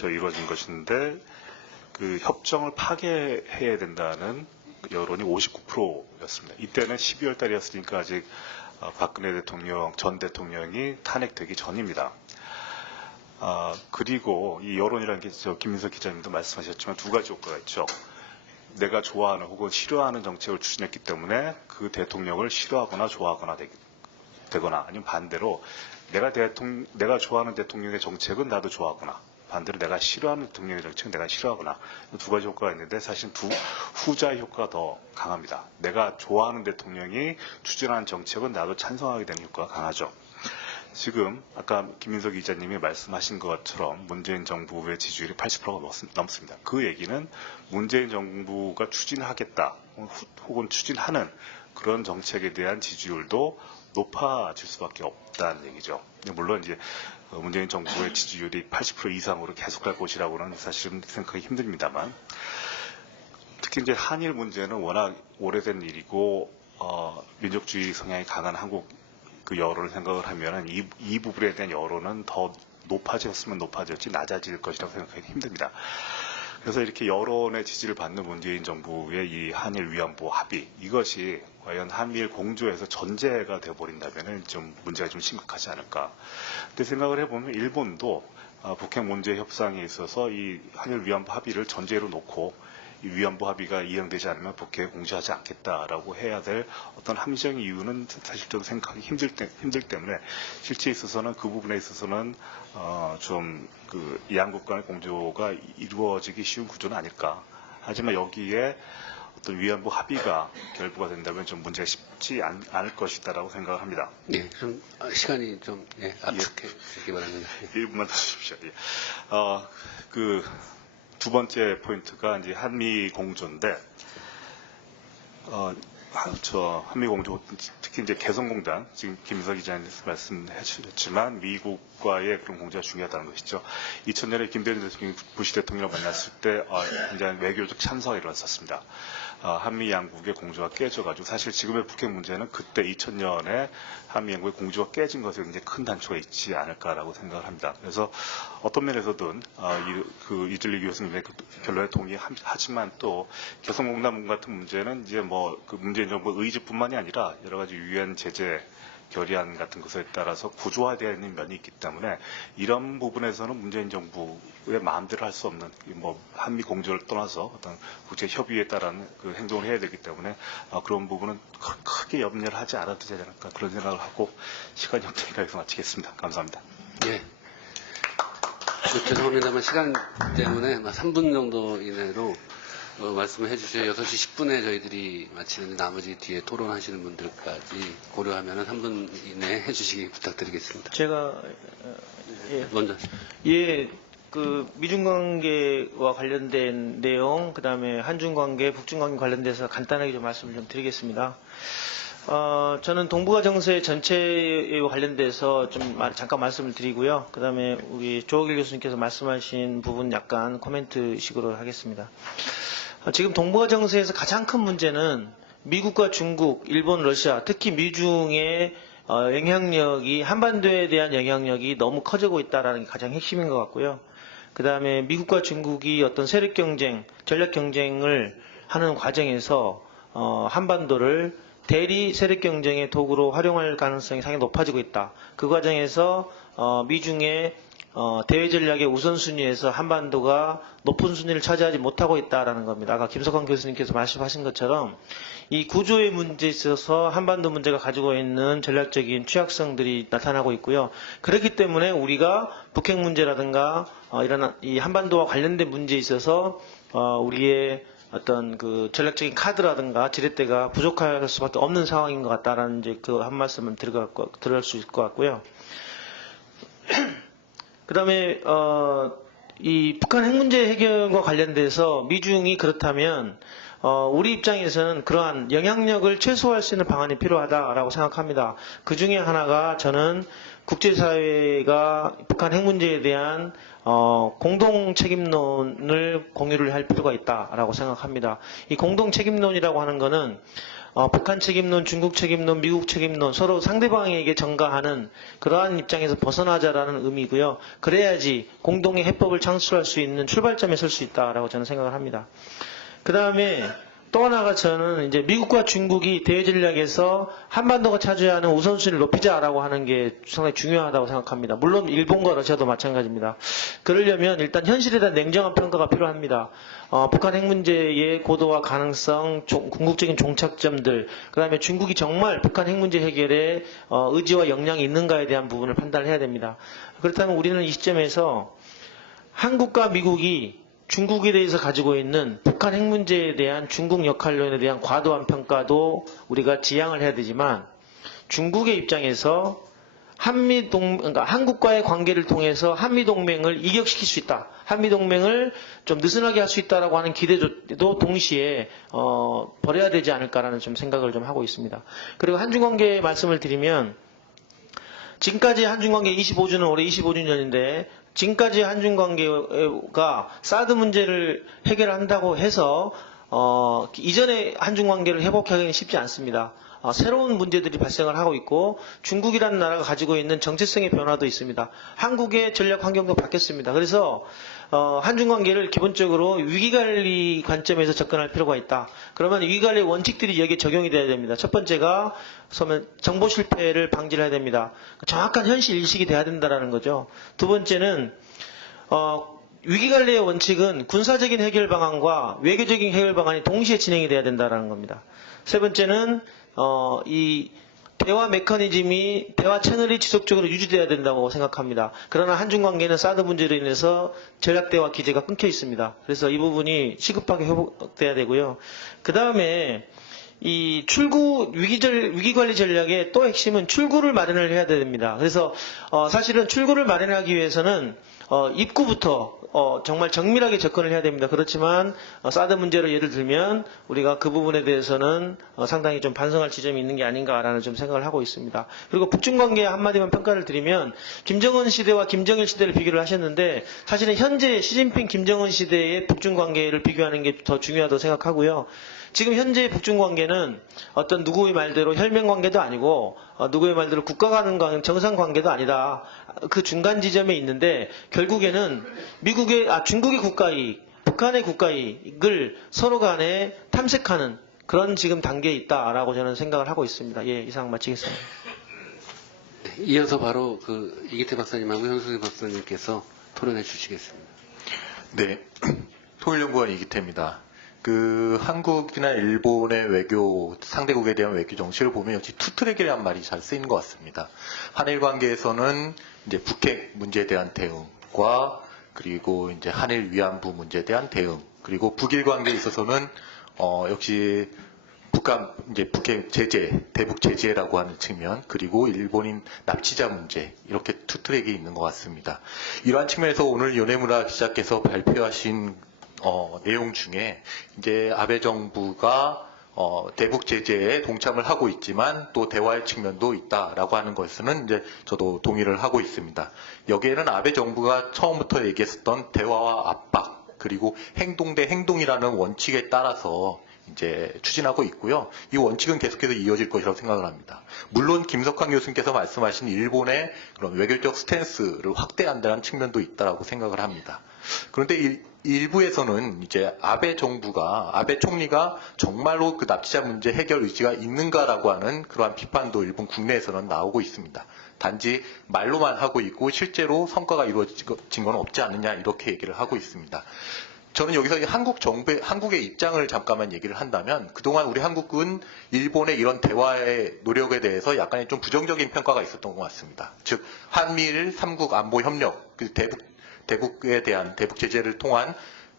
이루어진 것인데 그 협정을 파괴해야 된다는 여론이 59%였습니다. 이때는 12월 달이었으니까 아직 박근혜 대통령, 전 대통령이 탄핵되기 전입니다. 그리고 이 여론이라는 게 김민석 기자님도 말씀하셨지만 두 가지 효과가 있죠. 내가 좋아하는 혹은 싫어하는 정책을 추진했기 때문에 그 대통령을 싫어하거나 좋아하거나 되거나 아니면 반대로 내가 좋아하는 대통령의 정책은 나도 좋아하거나 반대로 내가 싫어하는 대통령의 정책은 내가 싫어하거나 두 가지 효과가 있는데 사실 후자 효과가 더 강합니다. 내가 좋아하는 대통령이 추진하는 정책은 나도 찬성하게 되는 효과가 강하죠. 지금 아까 김민석 기자님이 말씀하신 것처럼 문재인 정부의 지지율이 80%가 넘습니다. 그 얘기는 문재인 정부가 추진하겠다 혹은 추진하는 그런 정책에 대한 지지율도 높아질 수밖에 없다는 얘기죠. 물론 이제 문재인 정부의 지지율이 80% 이상으로 계속 갈 것이라고는 사실은 생각하기 힘듭니다만, 특히 이제 한일 문제는 워낙 오래된 일이고 민족주의 성향이 강한 한국 그 여론을 생각을 하면은 이 부분에 대한 여론은 더 높아졌으면 높아졌지 낮아질 것이라고 생각하기 힘듭니다. 그래서 이렇게 여론의 지지를 받는 문재인 정부의 이 한일 위안부 합의, 이것이 과연 한미일 공조에서 전제가 되어버린다면 좀 문제가 좀 심각하지 않을까. 근데 생각을 해보면 일본도 북핵 문제 협상에 있어서 이 한일 위안부 합의를 전제로 놓고 이 위안부 합의가 이행되지 않으면 북핵 공조하지 않겠다라고 해야 될 어떤 함정의 이유는 사실 좀 생각하기 힘들 때문에 실제 있어서는 그 부분에 있어서는 좀 그 양국 간의 공조가 이루어지기 쉬운 구조는 아닐까. 하지만 여기에 어떤 위안부 합의가 결부가 된다면 좀 문제가 쉽지 않을 것이다라고 생각을 합니다. 네, 좀 시간이 좀 압축해 주시기 바랍니다. 1분만 더 주십시오. 그 두 번째 포인트가 이제 한미 공조인데, 한미 공조, 특히 이제 개성공단, 지금 김민석 기자님 말씀해 주셨지만 미국과의 그런 공조가 중요하다는 것이죠. 2000년에 김대중 대통령이 부시 대통령을 만났을 때 굉장히 외교적 참사가 일어났었습니다. 한미 양국의 공조가 깨져가지고 사실 지금의 북핵 문제는 그때 2000년에 한미 양국의 공조가 깨진 것에 굉장히 큰 단초가 있지 않을까라고 생각을 합니다. 그래서 어떤 면에서든 이들리 교수님의 그 결론에 동의하지만 또 개성공단 같은 문제는 이제 그 문재인 정부 의지뿐만이 아니라 여러 가지 유엔 제재 결의안 같은 것에 따라서 구조화되어 있는 면이 있기 때문에 이런 부분에서는 문재인 정부의 마음대로 할 수 없는 한미 공조를 떠나서 어떤 국제 협의에 따른 그 행동을 해야 되기 때문에 그런 부분은 크게 염려를 하지 않아도 되지 않을까 그런 생각을 하고 시간이 없으니까 여기서 마치겠습니다. 감사합니다. 예. 죄송합니다만 시간 때문에 3분 정도 이내로 말씀을 해주셔야 6시 10분에 저희들이 마치는데 나머지 뒤에 토론하시는 분들까지 고려하면 3분 이내에 해주시기 부탁드리겠습니다. 제가 먼저. 그 미중 관계와 관련된 내용, 그다음에 한중 관계, 북중 관계 관련돼서 간단하게 좀 말씀을 좀 드리겠습니다. 저는 동북아 정세 전체에 관련돼서 좀 잠깐 말씀을 드리고요. 그다음에 우리 조옥일 교수님께서 말씀하신 부분 약간 코멘트식으로 하겠습니다. 지금 동북아 정세에서 가장 큰 문제는 미국과 중국, 일본, 러시아, 특히 미중의 영향력이 한반도에 대한 영향력이 너무 커지고 있다는 게 가장 핵심인 것 같고요. 그 다음에 미국과 중국이 어떤 세력 경쟁, 전략 경쟁을 하는 과정에서 한반도를 대리 세력 경쟁의 도구로 활용할 가능성이 상당히 높아지고 있다. 그 과정에서 미중의 대외 전략의 우선순위에서 한반도가 높은 순위를 차지하지 못하고 있다라는 겁니다. 아까 김석환 교수님께서 말씀하신 것처럼 이 구조의 문제에 있어서 한반도 문제가 가지고 있는 전략적인 취약성들이 나타나고 있고요. 그렇기 때문에 우리가 북핵 문제라든가 이런 이 한반도와 관련된 문제에 있어서 우리의 어떤 그 전략적인 카드라든가 지렛대가 부족할 수밖에 없는 상황인 것 같다라는 이제 그 한 말씀을 들을 수 있을 것 같고요. 그 다음에 이 북한 핵 문제 해결과 관련돼서 미중이 그렇다면 우리 입장에서는 그러한 영향력을 최소화할 수 있는 방안이 필요하다라고 생각합니다. 그 중에 하나가 저는 국제사회가 북한 핵 문제에 대한 공동 책임론을 공유를 할 필요가 있다라고 생각합니다. 이 공동 책임론이라고 하는 것은 북한 책임론, 중국 책임론, 미국 책임론 서로 상대방에게 전가하는 그러한 입장에서 벗어나자라는 의미고요. 그래야지 공동의 해법을 창출할 수 있는 출발점에 설 수 있다라고 저는 생각을 합니다. 그 다음에 또 하나가 저는 이제 미국과 중국이 대외 전략에서 한반도가 차지해야 하는 우선순위를 높이자라고 하는 게 상당히 중요하다고 생각합니다. 물론 일본과 러시아도 마찬가지입니다. 그러려면 일단 현실에 대한 냉정한 평가가 필요합니다. 북한 핵 문제의 고도와 가능성, 궁극적인 종착점들, 그 다음에 중국이 정말 북한 핵 문제 해결에 의지와 역량이 있는가에 대한 부분을 판단을 해야 됩니다. 그렇다면 우리는 이 시점에서 한국과 미국이 중국에 대해서 가지고 있는 북한 핵 문제에 대한 중국 역할론에 대한 과도한 평가도 우리가 지양을 해야 되지만 중국의 입장에서 그러니까 한국과의 관계를 통해서 한미동맹을 이격시킬 수 있다. 한미동맹을 좀 느슨하게 할 수 있다라고 하는 기대도 동시에 버려야 되지 않을까라는 좀 생각을 좀 하고 있습니다. 그리고 한중관계 말씀을 드리면 지금까지 한중관계 25주는 올해 25주년인데 지금까지 한중관계가 사드 문제를 해결한다고 해서 이전의 한중관계를 회복하기는 쉽지 않습니다. 새로운 문제들이 발생을 하고 있고 중국이라는 나라가 가지고 있는 정체성의 변화도 있습니다. 한국의 전략 환경도 바뀌었습니다. 그래서 한중관계를 기본적으로 위기관리 관점에서 접근할 필요가 있다. 그러면 위기관리 원칙들이 여기에 적용이 돼야 됩니다. 첫 번째가 정보 실패를 방지를 해야 됩니다. 정확한 현실 인식이 돼야 된다는 거죠. 두 번째는 위기관리의 원칙은 군사적인 해결 방안과 외교적인 해결 방안이 동시에 진행이 돼야 된다는 겁니다. 세 번째는 이 대화 메커니즘이 대화 채널이 지속적으로 유지돼야 된다고 생각합니다. 그러나 한중관계는 사드 문제로 인해서 전략대화 기제가 끊겨 있습니다. 그래서 이 부분이 시급하게 회복돼야 되고요. 그 다음에 이 위기관리 전략의 또 핵심은 출구를 마련을 해야 됩니다. 그래서 사실은 출구를 마련하기 위해서는 입구부터 정말 정밀하게 접근을 해야 됩니다. 그렇지만 사드 문제로 예를 들면 우리가 그 부분에 대해서는 상당히 좀 반성할 지점이 있는 게 아닌가라는 좀 생각을 하고 있습니다. 그리고 북중 관계 한마디만 평가를 드리면 김정은 시대와 김정일 시대를 비교를 하셨는데 사실은 현재 시진핑 김정은 시대의 북중 관계를 비교하는 게 더 중요하다고 생각하고요. 지금 현재의 북중 관계는 어떤 누구의 말대로 혈맹 관계도 아니고 누구의 말대로 국가 간 정상 관계도 아니다. 그 중간 지점에 있는데 결국에는 중국의 국가이익, 북한의 국가이익을 서로 간에 탐색하는 그런 지금 단계에 있다라고 저는 생각을 하고 있습니다. 예, 이상 마치겠습니다. 네, 이어서 바로 이기태 박사님하고 현승희 박사님께서 토론해 주시겠습니다. 네, 통일연구원 이기태입니다. 한국이나 일본의 외교, 상대국에 대한 외교 정책을 보면 역시 투트랙이라는 말이 잘 쓰이는 것 같습니다. 한일 관계에서는 이제 북핵 문제에 대한 대응과 그리고 이제 한일 위안부 문제에 대한 대응, 그리고 북일 관계에 있어서는 역시 북핵 제재, 대북 제재라고 하는 측면, 그리고 일본인 납치자 문제, 이렇게 투트랙이 있는 것 같습니다. 이러한 측면에서 오늘 요네무라 기자께서 발표하신 내용 중에 이제 아베 정부가 대북 제재에 동참을 하고 있지만 또 대화의 측면도 있다라고 하는 것은 이제 저도 동의를 하고 있습니다. 여기에는 아베 정부가 처음부터 얘기했었던 대화와 압박 그리고 행동 대 행동이라는 원칙에 따라서 이제 추진하고 있고요. 이 원칙은 계속해서 이어질 것이라고 생각을 합니다. 물론 김석환 교수님께서 말씀하신 일본의 그런 외교적 스탠스를 확대한다는 측면도 있다라고 생각을 합니다. 그런데 일부에서는 이제 아베 총리가 정말로 그 납치자 문제 해결 의지가 있는가라고 하는 그러한 비판도 일본 국내에서는 나오고 있습니다. 단지 말로만 하고 있고 실제로 성과가 이루어진 건 없지 않느냐 이렇게 얘기를 하고 있습니다. 저는 여기서 한국의 입장을 잠깐만 얘기를 한다면 그동안 우리 한국은 일본의 이런 대화의 노력에 대해서 약간의 좀 부정적인 평가가 있었던 것 같습니다. 즉 한미일 3국 안보 협력, 대북에 대한 대북 제재를 통한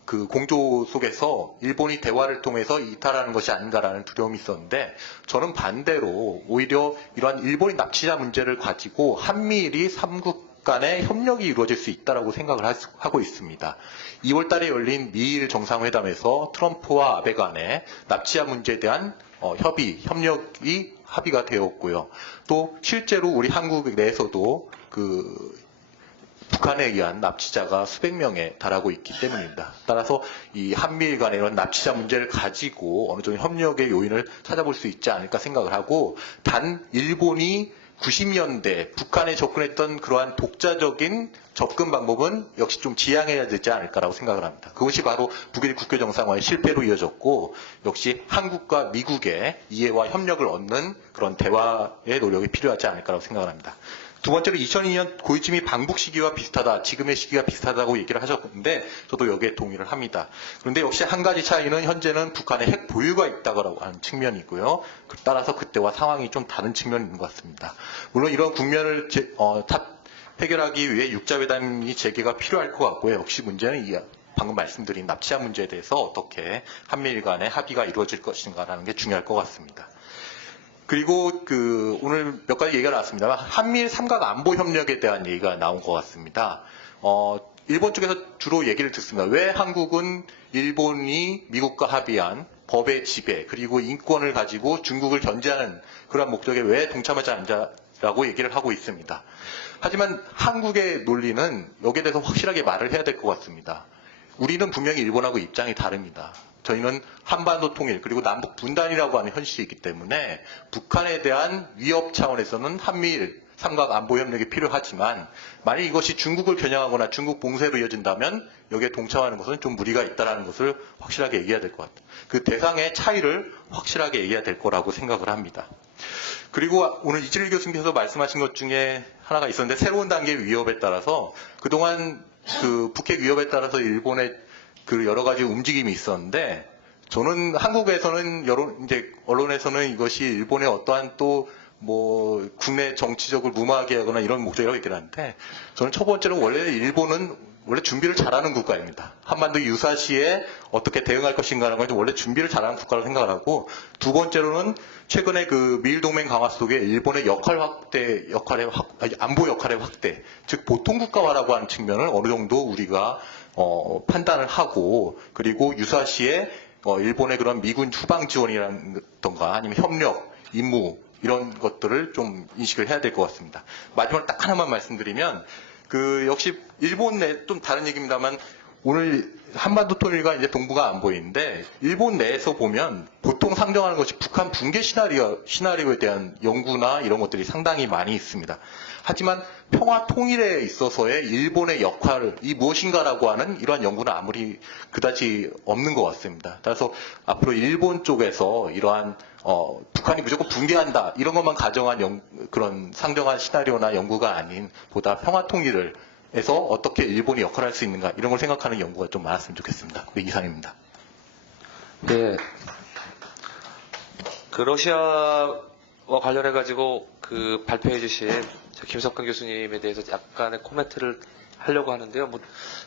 그 공조 속에서 일본이 대화를 통해서 이탈하는 것이 아닌가라는 두려움이 있었는데 저는 반대로 오히려 이러한 일본인 납치자 문제를 가지고 한미일이 3국 간의 협력이 이루어질 수 있다라고 생각을 하고 있습니다. 2월 달에 열린 미일 정상회담에서 트럼프와 아베 간의 납치자 문제에 대한 협력이 합의가 되었고요. 또 실제로 우리 한국 내에서도 북한에 의한 납치자가 수백 명에 달하고 있기 때문입니다. 따라서 이 한미일 간의 이런 납치자 문제를 가지고 어느 정도 협력의 요인을 찾아볼 수 있지 않을까 생각을 하고, 단 일본이 90년대 북한에 접근했던 그러한 독자적인 접근 방법은 역시 좀 지양해야 되지 않을까라고 생각을 합니다. 그것이 바로 북일 국교 정상화의 실패로 이어졌고, 역시 한국과 미국의 이해와 협력을 얻는 그런 대화의 노력이 필요하지 않을까라고 생각을 합니다. 두 번째로 2002년 고이즈미 방북 시기와 비슷하다, 지금의 시기가 비슷하다고 얘기를 하셨는데 저도 여기에 동의를 합니다. 그런데 역시 한 가지 차이는 현재는 북한의 핵 보유가 있다고 하는 측면이 있고요. 따라서 그때와 상황이 좀 다른 측면이 있는 것 같습니다. 물론 이런 국면을 해결하기 위해 육자회담이 재개가 필요할 것 같고요. 역시 문제는 방금 말씀드린 납치자 문제에 대해서 어떻게 한미일 간의 합의가 이루어질 것인가라는 게 중요할 것 같습니다. 그리고 오늘 몇 가지 얘기가 나왔습니다만 한미일 삼각 안보 협력에 대한 얘기가 나온 것 같습니다. 일본 쪽에서 주로 얘기를 듣습니다. 왜 한국은 일본이 미국과 합의한 법의 지배 그리고 인권을 가지고 중국을 견제하는 그런 목적에 왜 동참하지 않냐라고 얘기를 하고 있습니다. 하지만 한국의 논리는 여기에 대해서 확실하게 말을 해야 될 것 같습니다. 우리는 분명히 일본하고 입장이 다릅니다. 저희는 한반도 통일 그리고 남북 분단이라고 하는 현실이 있기 때문에 북한에 대한 위협 차원에서는 한미일 삼각 안보 협력이 필요하지만, 만약 이것이 중국을 겨냥하거나 중국 봉쇄로 이어진다면 여기에 동참하는 것은 좀 무리가 있다는 것을 확실하게 얘기해야 될 것 같아요. 그 대상의 차이를 확실하게 얘기해야 될 거라고 생각을 합니다. 그리고 오늘 이철일 교수님께서 말씀하신 것 중에 하나가 있었는데, 새로운 단계의 위협에 따라서 그동안 북핵 위협에 따라서 일본의 여러 가지 움직임이 있었는데, 저는 한국에서는 언론에서는 이것이 일본의 어떠한 국내 정치적으로 무마하게 하거나 이런 목적이라고 얘기를 하는데, 저는 첫 번째로 원래 준비를 잘하는 국가입니다. 한반도 유사시에 어떻게 대응할 것인가라는 건 원래 준비를 잘하는 국가라고 생각을 하고, 두 번째로는 최근에 미일 동맹 강화 속에 일본의 안보 역할의 확대, 즉 보통 국가화라고 하는 측면을 어느 정도 우리가 판단을 하고, 그리고 유사시에 일본의 그런 미군 후방 지원이라던가 아니면 협력, 임무 이런 것들을 좀 인식을 해야 될 것 같습니다. 마지막으로 딱 하나만 말씀드리면, 역시 일본 내 좀 다른 얘기입니다만, 오늘 한반도 통일과 이제 동북아 안보인데, 일본 내에서 보면 보통 상정하는 것이 북한 붕괴 시나리오에 대한 연구나 이런 것들이 상당히 많이 있습니다. 하지만 평화 통일에 있어서의 일본의 역할이 무엇인가라고 하는 이러한 연구는 아무리 그다지 없는 것 같습니다. 따라서 앞으로 일본 쪽에서 이러한 북한이 무조건 붕괴한다 이런 것만 가정한 그런 상정한 시나리오나 연구가 아닌, 보다 평화 통일을 해서 어떻게 일본이 역할을 할 수 있는가 이런 걸 생각하는 연구가 좀 많았으면 좋겠습니다. 이상입니다. 네. 러시아와 관련해 가지고 발표해 주신 김석환 교수님에 대해서 약간의 코멘트를 하려고 하는데요.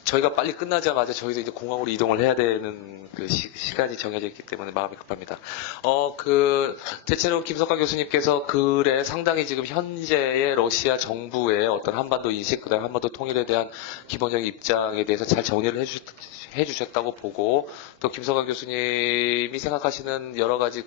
저희가 빨리 끝나자마자 저희도 이제 공항으로 이동을 해야 되는 시간이 정해져 있기 때문에 마음이 급합니다. 대체로 김석환 교수님께서 글에 상당히 지금 현재의 러시아 정부의 어떤 한반도 인식, 그다음에 한반도 통일에 대한 기본적인 입장에 대해서 잘 정리를 해주셨다고 보고, 또 김석환 교수님이 생각하시는 여러 가지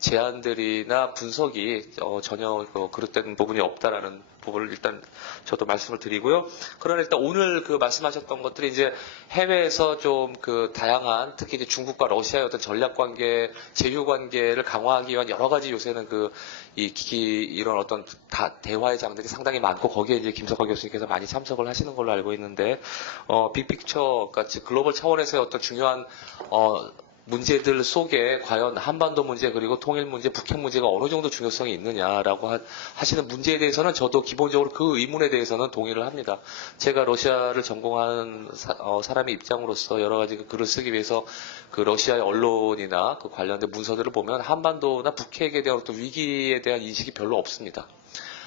제안들이나 분석이 전혀 그릇된 부분이 없다라는 부분을 일단 저도 말씀을 드리고요. 그러나 일단 오늘 말씀하셨던 것들이 이제 해외에서 좀 다양한, 특히 이제 중국과 러시아의 어떤 전략 관계, 제휴 관계를 강화하기 위한 여러 가지 요새는 이런 어떤 대화의 장들이 상당히 많고, 거기에 이제 김석환 교수님께서 많이 참석을 하시는 걸로 알고 있는데, 빅픽처, 그러니까 글로벌 차원에서의 어떤 중요한 문제들 속에 과연 한반도 문제, 그리고 통일 문제, 북핵 문제가 어느 정도 중요성이 있느냐라고 하시는 문제에 대해서는 저도 기본적으로 그 의문에 대해서는 동의를 합니다. 제가 러시아를 전공한 사람의 입장으로서 여러 가지 글을 쓰기 위해서 러시아의 언론이나 관련된 문서들을 보면 한반도나 북핵에 대한 어떤 위기에 대한 인식이 별로 없습니다.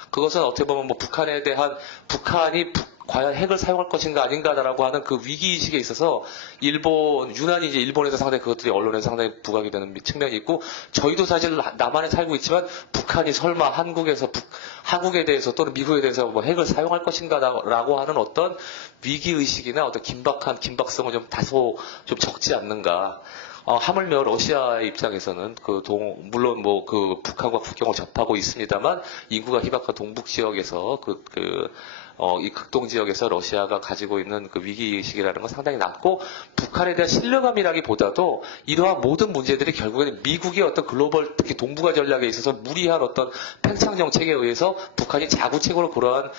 그것은 어떻게 보면 북한에 대한 북한이 과연 핵을 사용할 것인가 아닌가라고 하는 그 위기의식에 있어서 유난히 이제 일본에서 상당히 그것들이 언론에서 상당히 부각이 되는 측면이 있고, 저희도 사실 남한에 살고 있지만 북한이 설마 한국에 대해서 또는 미국에 대해서 뭐 핵을 사용할 것인가라고 하는 어떤 위기의식이나 어떤 긴박성은 좀 다소 좀 적지 않는가. 하물며 러시아의 입장에서는 물론 뭐 그 북한과 국경을 접하고 있습니다만 인구가 희박한 동북 지역에서 이 극동 지역에서 러시아가 가지고 있는 그 위기의식이라는 건 상당히 낮고, 북한에 대한 신뢰감이라기보다도 이러한 모든 문제들이 결국에는 미국의 어떤 글로벌, 특히 동북아 전략에 있어서 무리한 어떤 팽창 정책에 의해서 북한이 자구책으로 그러한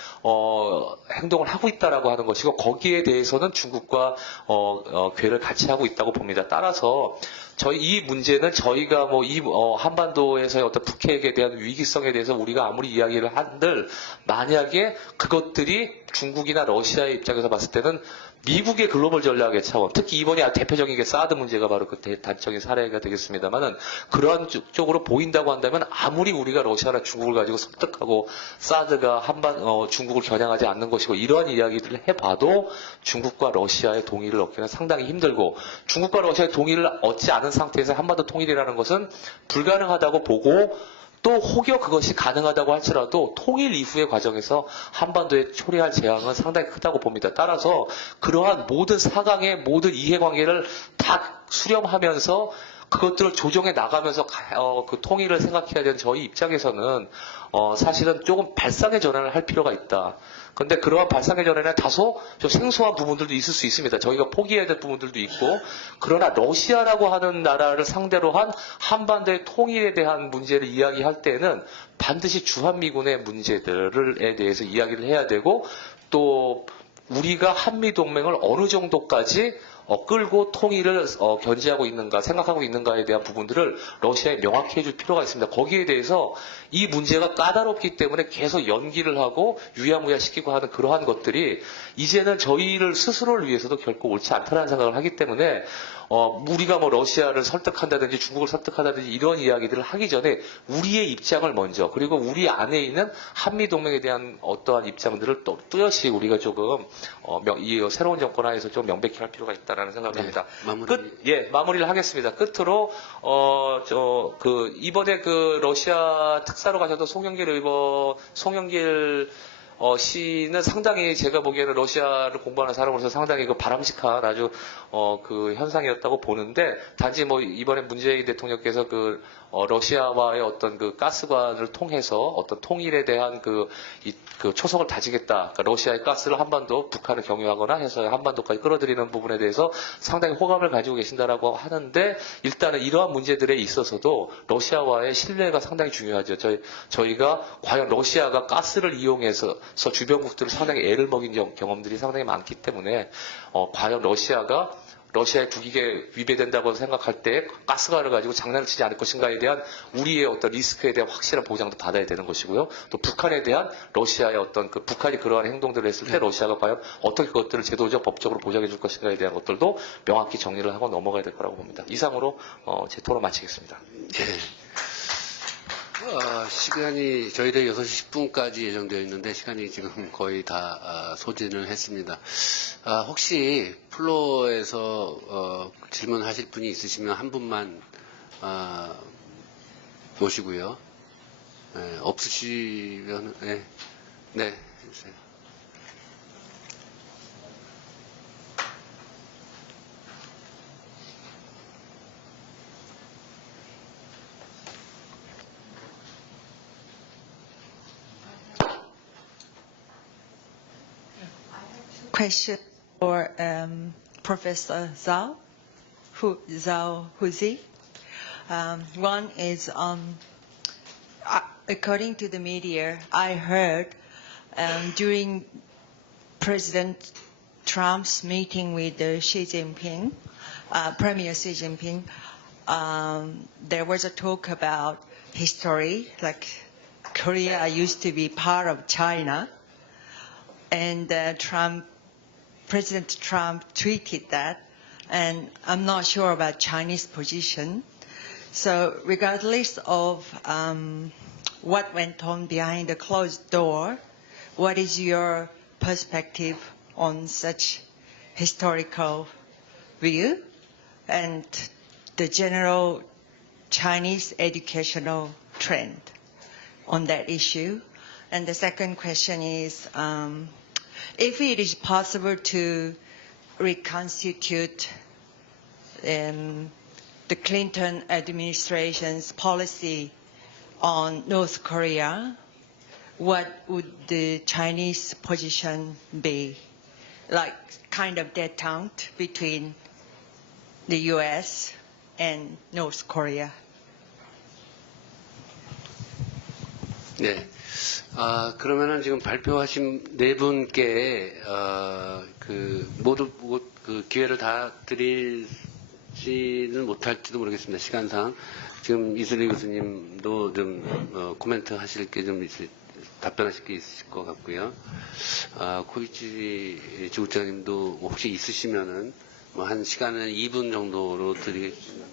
행동을 하고 있다라고 하는 것이고, 거기에 대해서는 중국과 궤를 같이 하고 있다고 봅니다. 따라서 이 문제는 저희가 한반도에서의 어떤 북핵에 대한 위기성에 대해서 우리가 아무리 이야기를 한들, 만약에 그것들이 중국이나 러시아의 입장에서 봤을 때는 미국의 글로벌 전략의 차원, 특히 이번에 대표적인 게 사드 문제가 바로 그 단적인 사례가 되겠습니다만은, 그러한 쪽으로 보인다고 한다면 아무리 우리가 러시아나 중국을 가지고 설득하고 사드가 중국을 겨냥하지 않는 것이고 이러한 이야기들을 해봐도 중국과 러시아의 동의를 얻기는 상당히 힘들고, 중국과 러시아의 동의를 얻지 않은 상태에서 한반도 통일이라는 것은 불가능하다고 보고, 또 혹여 그것이 가능하다고 할지라도 통일 이후의 과정에서 한반도에 초래할 재앙은 상당히 크다고 봅니다. 따라서 그러한 모든 사강의 모든 이해관계를 다 수렴하면서 그것들을 조정해 나가면서 그 통일을 생각해야 되는 저희 입장에서는 사실은 조금 발상의 전환을 할 필요가 있다. 근데 그러한 발상의 전환에 다소 좀 생소한 부분들도 있을 수 있습니다. 저희가 포기해야 될 부분들도 있고, 그러나 러시아라고 하는 나라를 상대로 한 한반도의 통일에 대한 문제를 이야기할 때는 반드시 주한미군의 문제들에 대해서 이야기를 해야 되고, 또 우리가 한미동맹을 어느 정도까지 끌고 통일을 견지하고 있는가, 생각하고 있는가에 대한 부분들을 러시아에 명확히 해줄 필요가 있습니다. 거기에 대해서 이 문제가 까다롭기 때문에 계속 연기를 하고 유야무야시키고 하는 그러한 것들이 이제는 저희를 스스로를 위해서도 결코 옳지 않다는 생각을 하기 때문에 우리가 러시아를 설득한다든지 중국을 설득한다든지 이런 이야기들을 하기 전에 우리의 입장을 먼저, 그리고 우리 안에 있는 한미동맹에 대한 어떠한 입장들을 또 뚜렷이 우리가 조금 이 새로운 정권 하에서 좀 명백히 할 필요가 있다라는 생각을 합니다. 마무리를 하겠습니다. 끝으로 이번에 러시아 특사로 가셔도 송영길 씨는 상당히 제가 보기에는 러시아를 공부하는 사람으로서 상당히 바람직한 아주 현상이었다고 보는데, 단지 이번에 문재인 대통령께서 러시아와의 어떤 가스관을 통해서 어떤 통일에 대한 초석을 다지겠다. 그러니까 러시아의 가스를 북한을 경유하거나 해서 한반도까지 끌어들이는 부분에 대해서 상당히 호감을 가지고 계신다라고 하는데, 일단은 이러한 문제들에 있어서도 러시아와의 신뢰가 상당히 중요하죠. 저희가 과연 러시아가 가스를 이용해서 주변국들을 상당히 애를 먹인 경험들이 상당히 많기 때문에, 과연 러시아의 국익에 위배된다고 생각할 때 가스관을 가지고 장난을 치지 않을 것인가에 대한 우리의 어떤 리스크에 대한 확실한 보장도 받아야 되는 것이고요. 또 북한에 대한 러시아의 어떤 북한이 그러한 행동들을 했을 때 러시아가 과연 어떻게 그것들을 제도적 법적으로 보장해 줄 것인가에 대한 것들도 명확히 정리를 하고 넘어가야 될 거라고 봅니다. 이상으로 제 토론 마치겠습니다. 시간이 저희들 6시 10분까지 예정되어 있는데 시간이 지금 거의 다 소진을 했습니다. 혹시 플로어에서 질문하실 분이 있으시면 한 분만 모시고요. 없으시면 네, 해주세요. Question for Professor Zhao Huzi. One is, according to the media, I heard during President Trump's meeting with Xi Jinping, Premier Xi Jinping, there was a talk about history, like Korea used to be part of China, and President Trump tweeted that, and I'm not sure about Chinese position. So regardless of what went on behind the closed door, what is your perspective on such historical view and the general Chinese educational trend on that issue. And the second question is, if it is possible to reconstitute the Clinton administration's policy on North Korea, what would the Chinese position be? Like kind of détente between the U.S. and North Korea? 네. 그러면은 지금 발표하신 네 분께, 모두 기회를 다 드리지는 못할지도 모르겠습니다. 시간상. 지금 이슬리 교수님도 좀, 코멘트 하실 게 좀 답변하실 게 있으실 것 같고요. 코이치 지국장님도 혹시 있으시면은, 한 시간은 2분 정도로 드리겠습니다.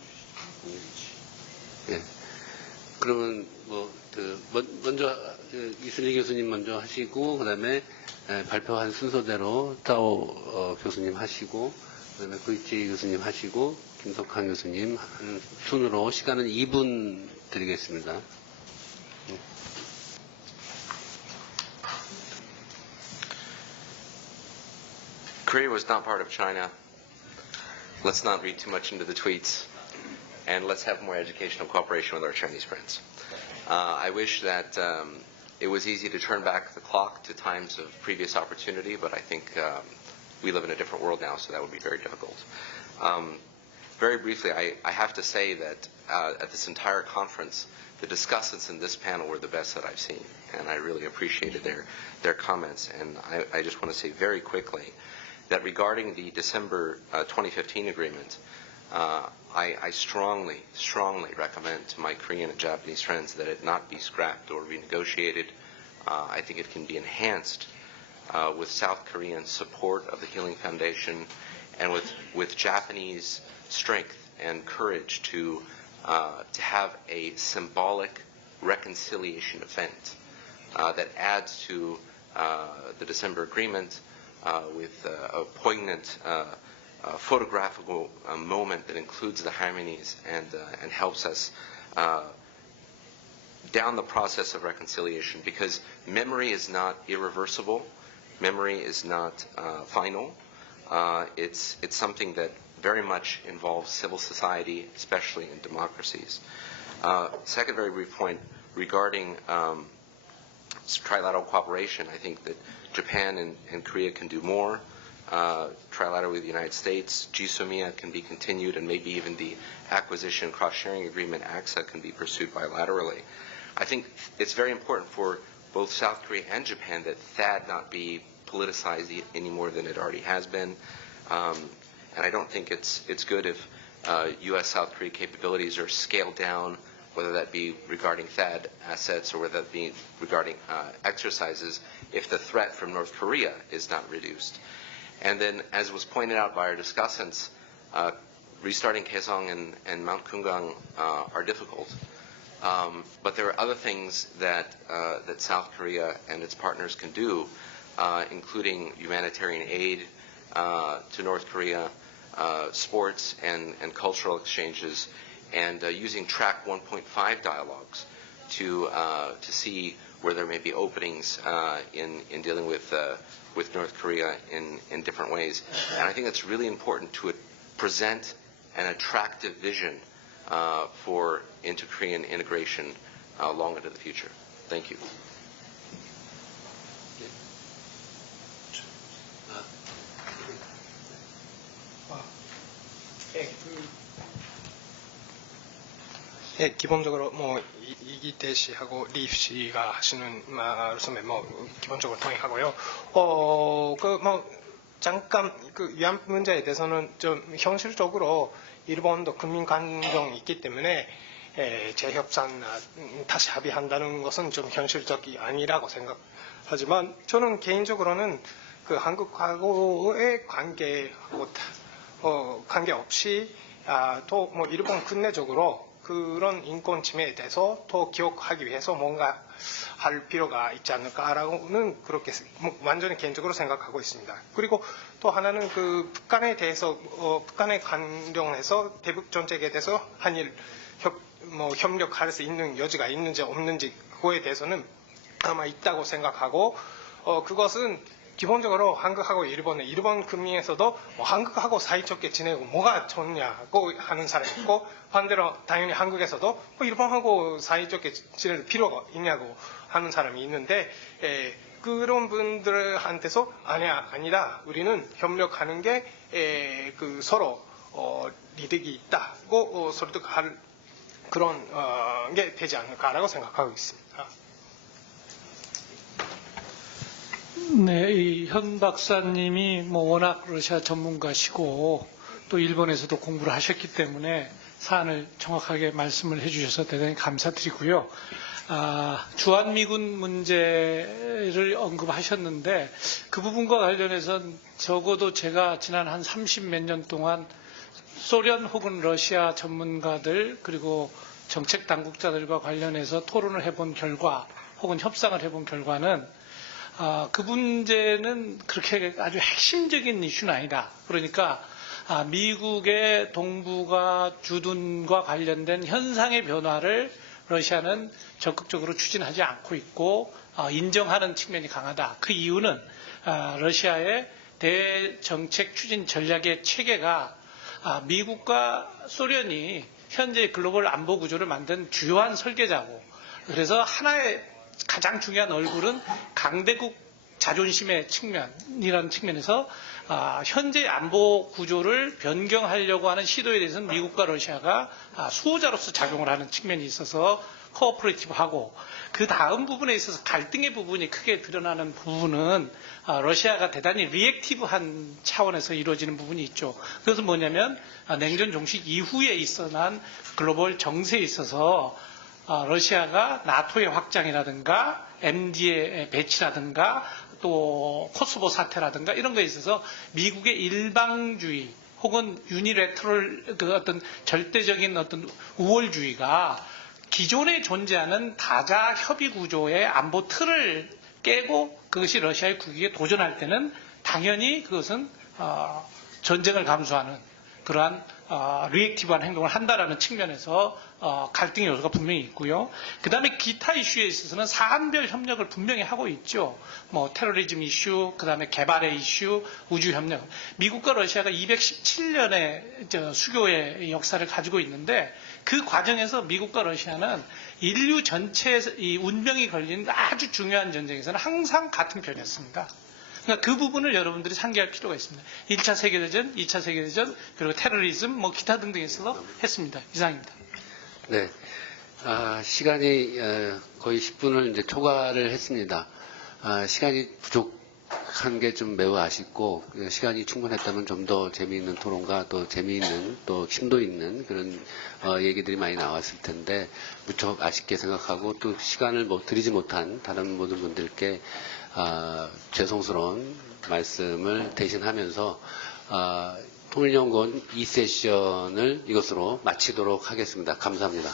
네. 그러면 먼저 이슬리 교수님 먼저 하시고 그다음에 발표한 순서대로 타오 교수님 하시고 그다음에 구이치 교수님 하시고 김석환 교수님 하는 순으로 시간은 2분 드리겠습니다. Korea was not part of China. Let's not read too much into the tweets. And let's have more educational cooperation with our Chinese friends. I wish that it was easy to turn back the clock to times of previous opportunity, but I think we live in a different world now, so that would be very difficult. Very briefly, I have to say that at this entire conference, the discussants in this panel were the best that I've seen, and I really appreciated their comments. And I just want to say very quickly that regarding the December 2015 agreement, I strongly recommend to my Korean and Japanese friends that it not be scrapped or renegotiated. I think it can be enhanced with South Korean support of the Healing Foundation and with Japanese strength and courage to have a symbolic reconciliation event that adds to the December agreement with a poignant photographical moment that includes the harmonies and helps us down the process of reconciliation, because memory is not irreversible, memory is not final. It's something that very much involves civil society, especially in democracies. Second very brief point regarding trilateral cooperation. I think that Japan and Korea can do more. Trilateral with the United States, GSOMIA can be continued, and maybe even the acquisition cross-sharing agreement, AXA, can be pursued bilaterally. I think it's very important for both South Korea and Japan that THAAD not be politicized any more than it already has been. And I don't think it's good if U.S.-South Korea capabilities are scaled down, whether that be regarding THAAD assets or whether that be regarding exercises, if the threat from North Korea is not reduced. And then, as was pointed out by our discussants, restarting Kaesong and Mount Kumgang are difficult. But there are other things that South Korea and its partners can do, including humanitarian aid to North Korea, sports and cultural exchanges, and using Track 1.5 dialogues to see where there may be openings in dealing with North Korea in different ways. And I think that's really important to present an attractive vision for inter-Korean integration long into the future. Thank you. 기본적으로 이기태 씨하고 리프 씨가 하시는 말씀에 기본적으로 동의하고요. 잠깐 위안 문제에 대해서는 좀 현실적으로 일본도 국민 감정이 있기 때문에 재협상 다시 합의한다는 것은 좀 현실적이 아니라고 생각하지만, 저는 개인적으로는 한국하고의 관계없이 또 일본 국내적으로 그런 인권 침해에 대해서 더 기억하기 위해서 뭔가 할 필요가 있지 않을까라고는 그렇게 완전히 개인적으로 생각하고 있습니다. 그리고 또 하나는 그 북한에 대해서 북한에 관련해서 대북 정책에 대해서 한일 협력할 수 있는 여지가 있는지 없는지 그거에 대해서는 아마 있다고 생각하고 그것은 기본적으로 한국하고 일본 금리에서도 한국하고 사이좋게 지내고 뭐가 좋냐고 하는 사람이 있고 반대로 당연히 한국에서도 일본하고 사이좋게 지낼 필요가 있냐고 하는 사람이 있는데 그런 분들한테서 아니다. 우리는 협력하는 게 서로 이득이 있다고 설득할 그런 게 되지 않을까라고 생각하고 있습니다. 네, 이 현 박사님이 워낙 러시아 전문가시고 또 일본에서도 공부를 하셨기 때문에 사안을 정확하게 말씀을 해주셔서 대단히 감사드리고요. 주한미군 문제를 언급하셨는데 그 부분과 관련해서 적어도 제가 지난 한 30몇 년 동안 소련 혹은 러시아 전문가들 그리고 정책 당국자들과 관련해서 토론을 해본 결과 혹은 협상을 해본 결과는 그 문제는 그렇게 아주 핵심적인 이슈는 아니다. 그러니까 미국의 동북아 주둔과 관련된 현상의 변화를 러시아는 적극적으로 추진하지 않고 있고 인정하는 측면이 강하다. 그 이유는 러시아의 대정책 추진 전략의 체계가 미국과 소련이 현재 글로벌 안보 구조를 만든 주요한 설계자고 그래서 하나의 가장 중요한 얼굴은 강대국 자존심의 측면이라는 측면에서 현재 안보 구조를 변경하려고 하는 시도에 대해서는 미국과 러시아가 수호자로서 작용을 하는 측면이 있어서 코오퍼레이티브하고 그 다음 부분에 있어서 갈등의 부분이 크게 드러나는 부분은 러시아가 대단히 리액티브한 차원에서 이루어지는 부분이 있죠. 그것은 뭐냐면 냉전 종식 이후에 있어난 글로벌 정세에 있어서 러시아가 나토의 확장이라든가 MD의 배치라든가 또 코소보 사태라든가 이런 거에 있어서 미국의 일방주의 혹은 유니레터럴 그 어떤 절대적인 어떤 우월주의가 기존에 존재하는 다자 협의 구조의 안보 틀을 깨고 그것이 러시아의 국익에 도전할 때는 당연히 그것은 전쟁을 감수하는 그러한 리액티브한 행동을 한다라는 측면에서 갈등의 요소가 분명히 있고요. 그 다음에 기타 이슈에 있어서는 사안별 협력을 분명히 하고 있죠. 테러리즘 이슈, 그 다음에 개발의 이슈, 우주 협력. 미국과 러시아가 217년의 수교의 역사를 가지고 있는데 그 과정에서 미국과 러시아는 인류 전체의 이 운명이 걸린 아주 중요한 전쟁에서는 항상 같은 편이었습니다. 그러니까 그 부분을 여러분들이 상기할 필요가 있습니다. 1차 세계대전, 2차 세계대전, 그리고 테러리즘, 기타 등등에 있어서 했습니다. 이상입니다. 네. 시간이 거의 10분을 이제 초과를 했습니다. 시간이 부족한 게 좀 매우 아쉽고, 시간이 충분했다면 좀 더 재미있는 토론과 또 재미있는 또 심도 있는 그런 얘기들이 많이 나왔을 텐데, 무척 아쉽게 생각하고 또 시간을 드리지 못한 다른 모든 분들께 죄송스러운 말씀을 대신하면서 통일연구원 2세션을 이것으로 마치도록 하겠습니다. 감사합니다.